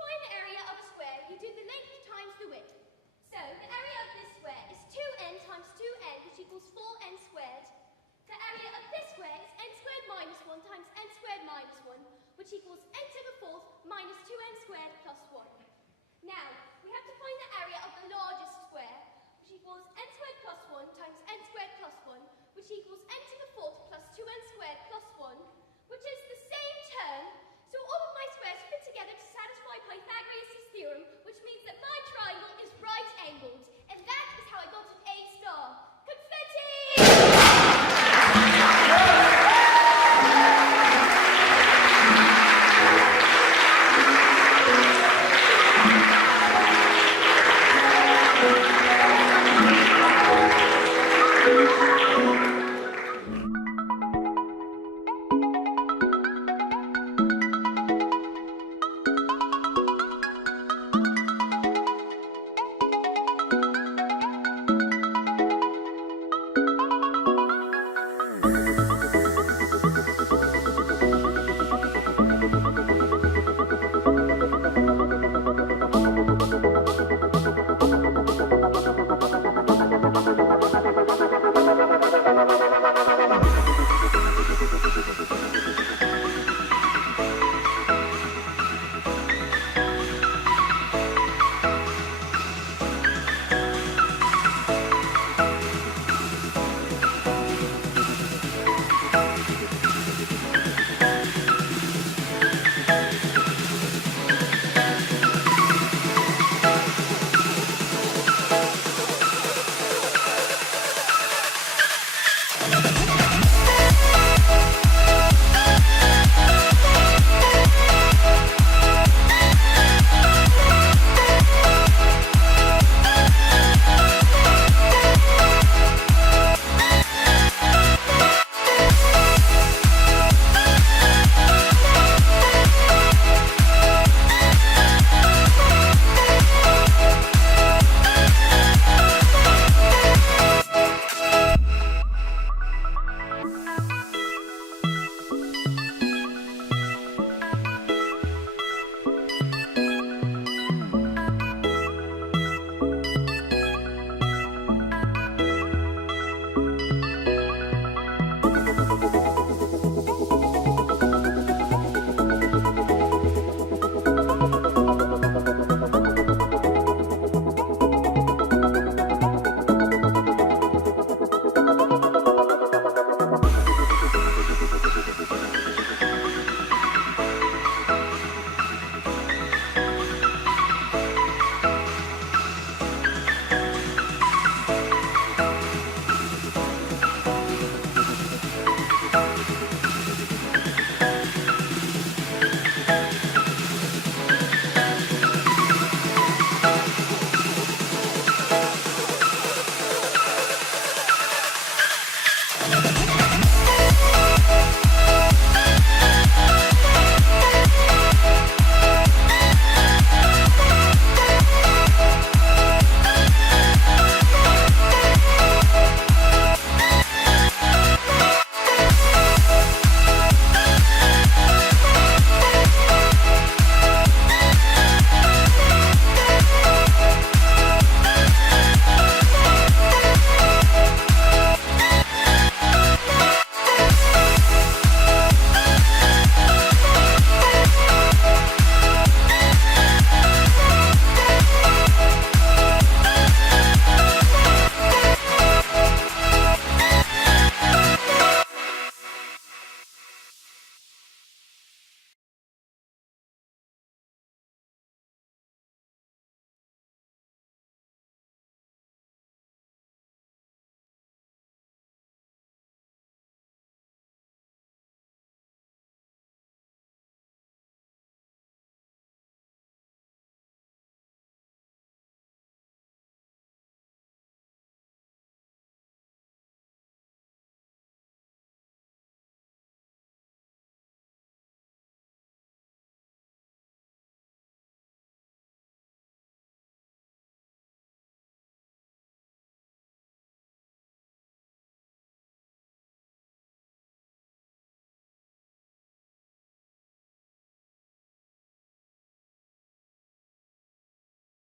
find the area of a square, you do the length times the width. So, the area of this square is 2n times 2n, which equals 4n squared. The area of this square is n squared minus 1 times n squared minus 1, which equals n to the 4th minus 2n squared plus 1. Now, we have to find the area of the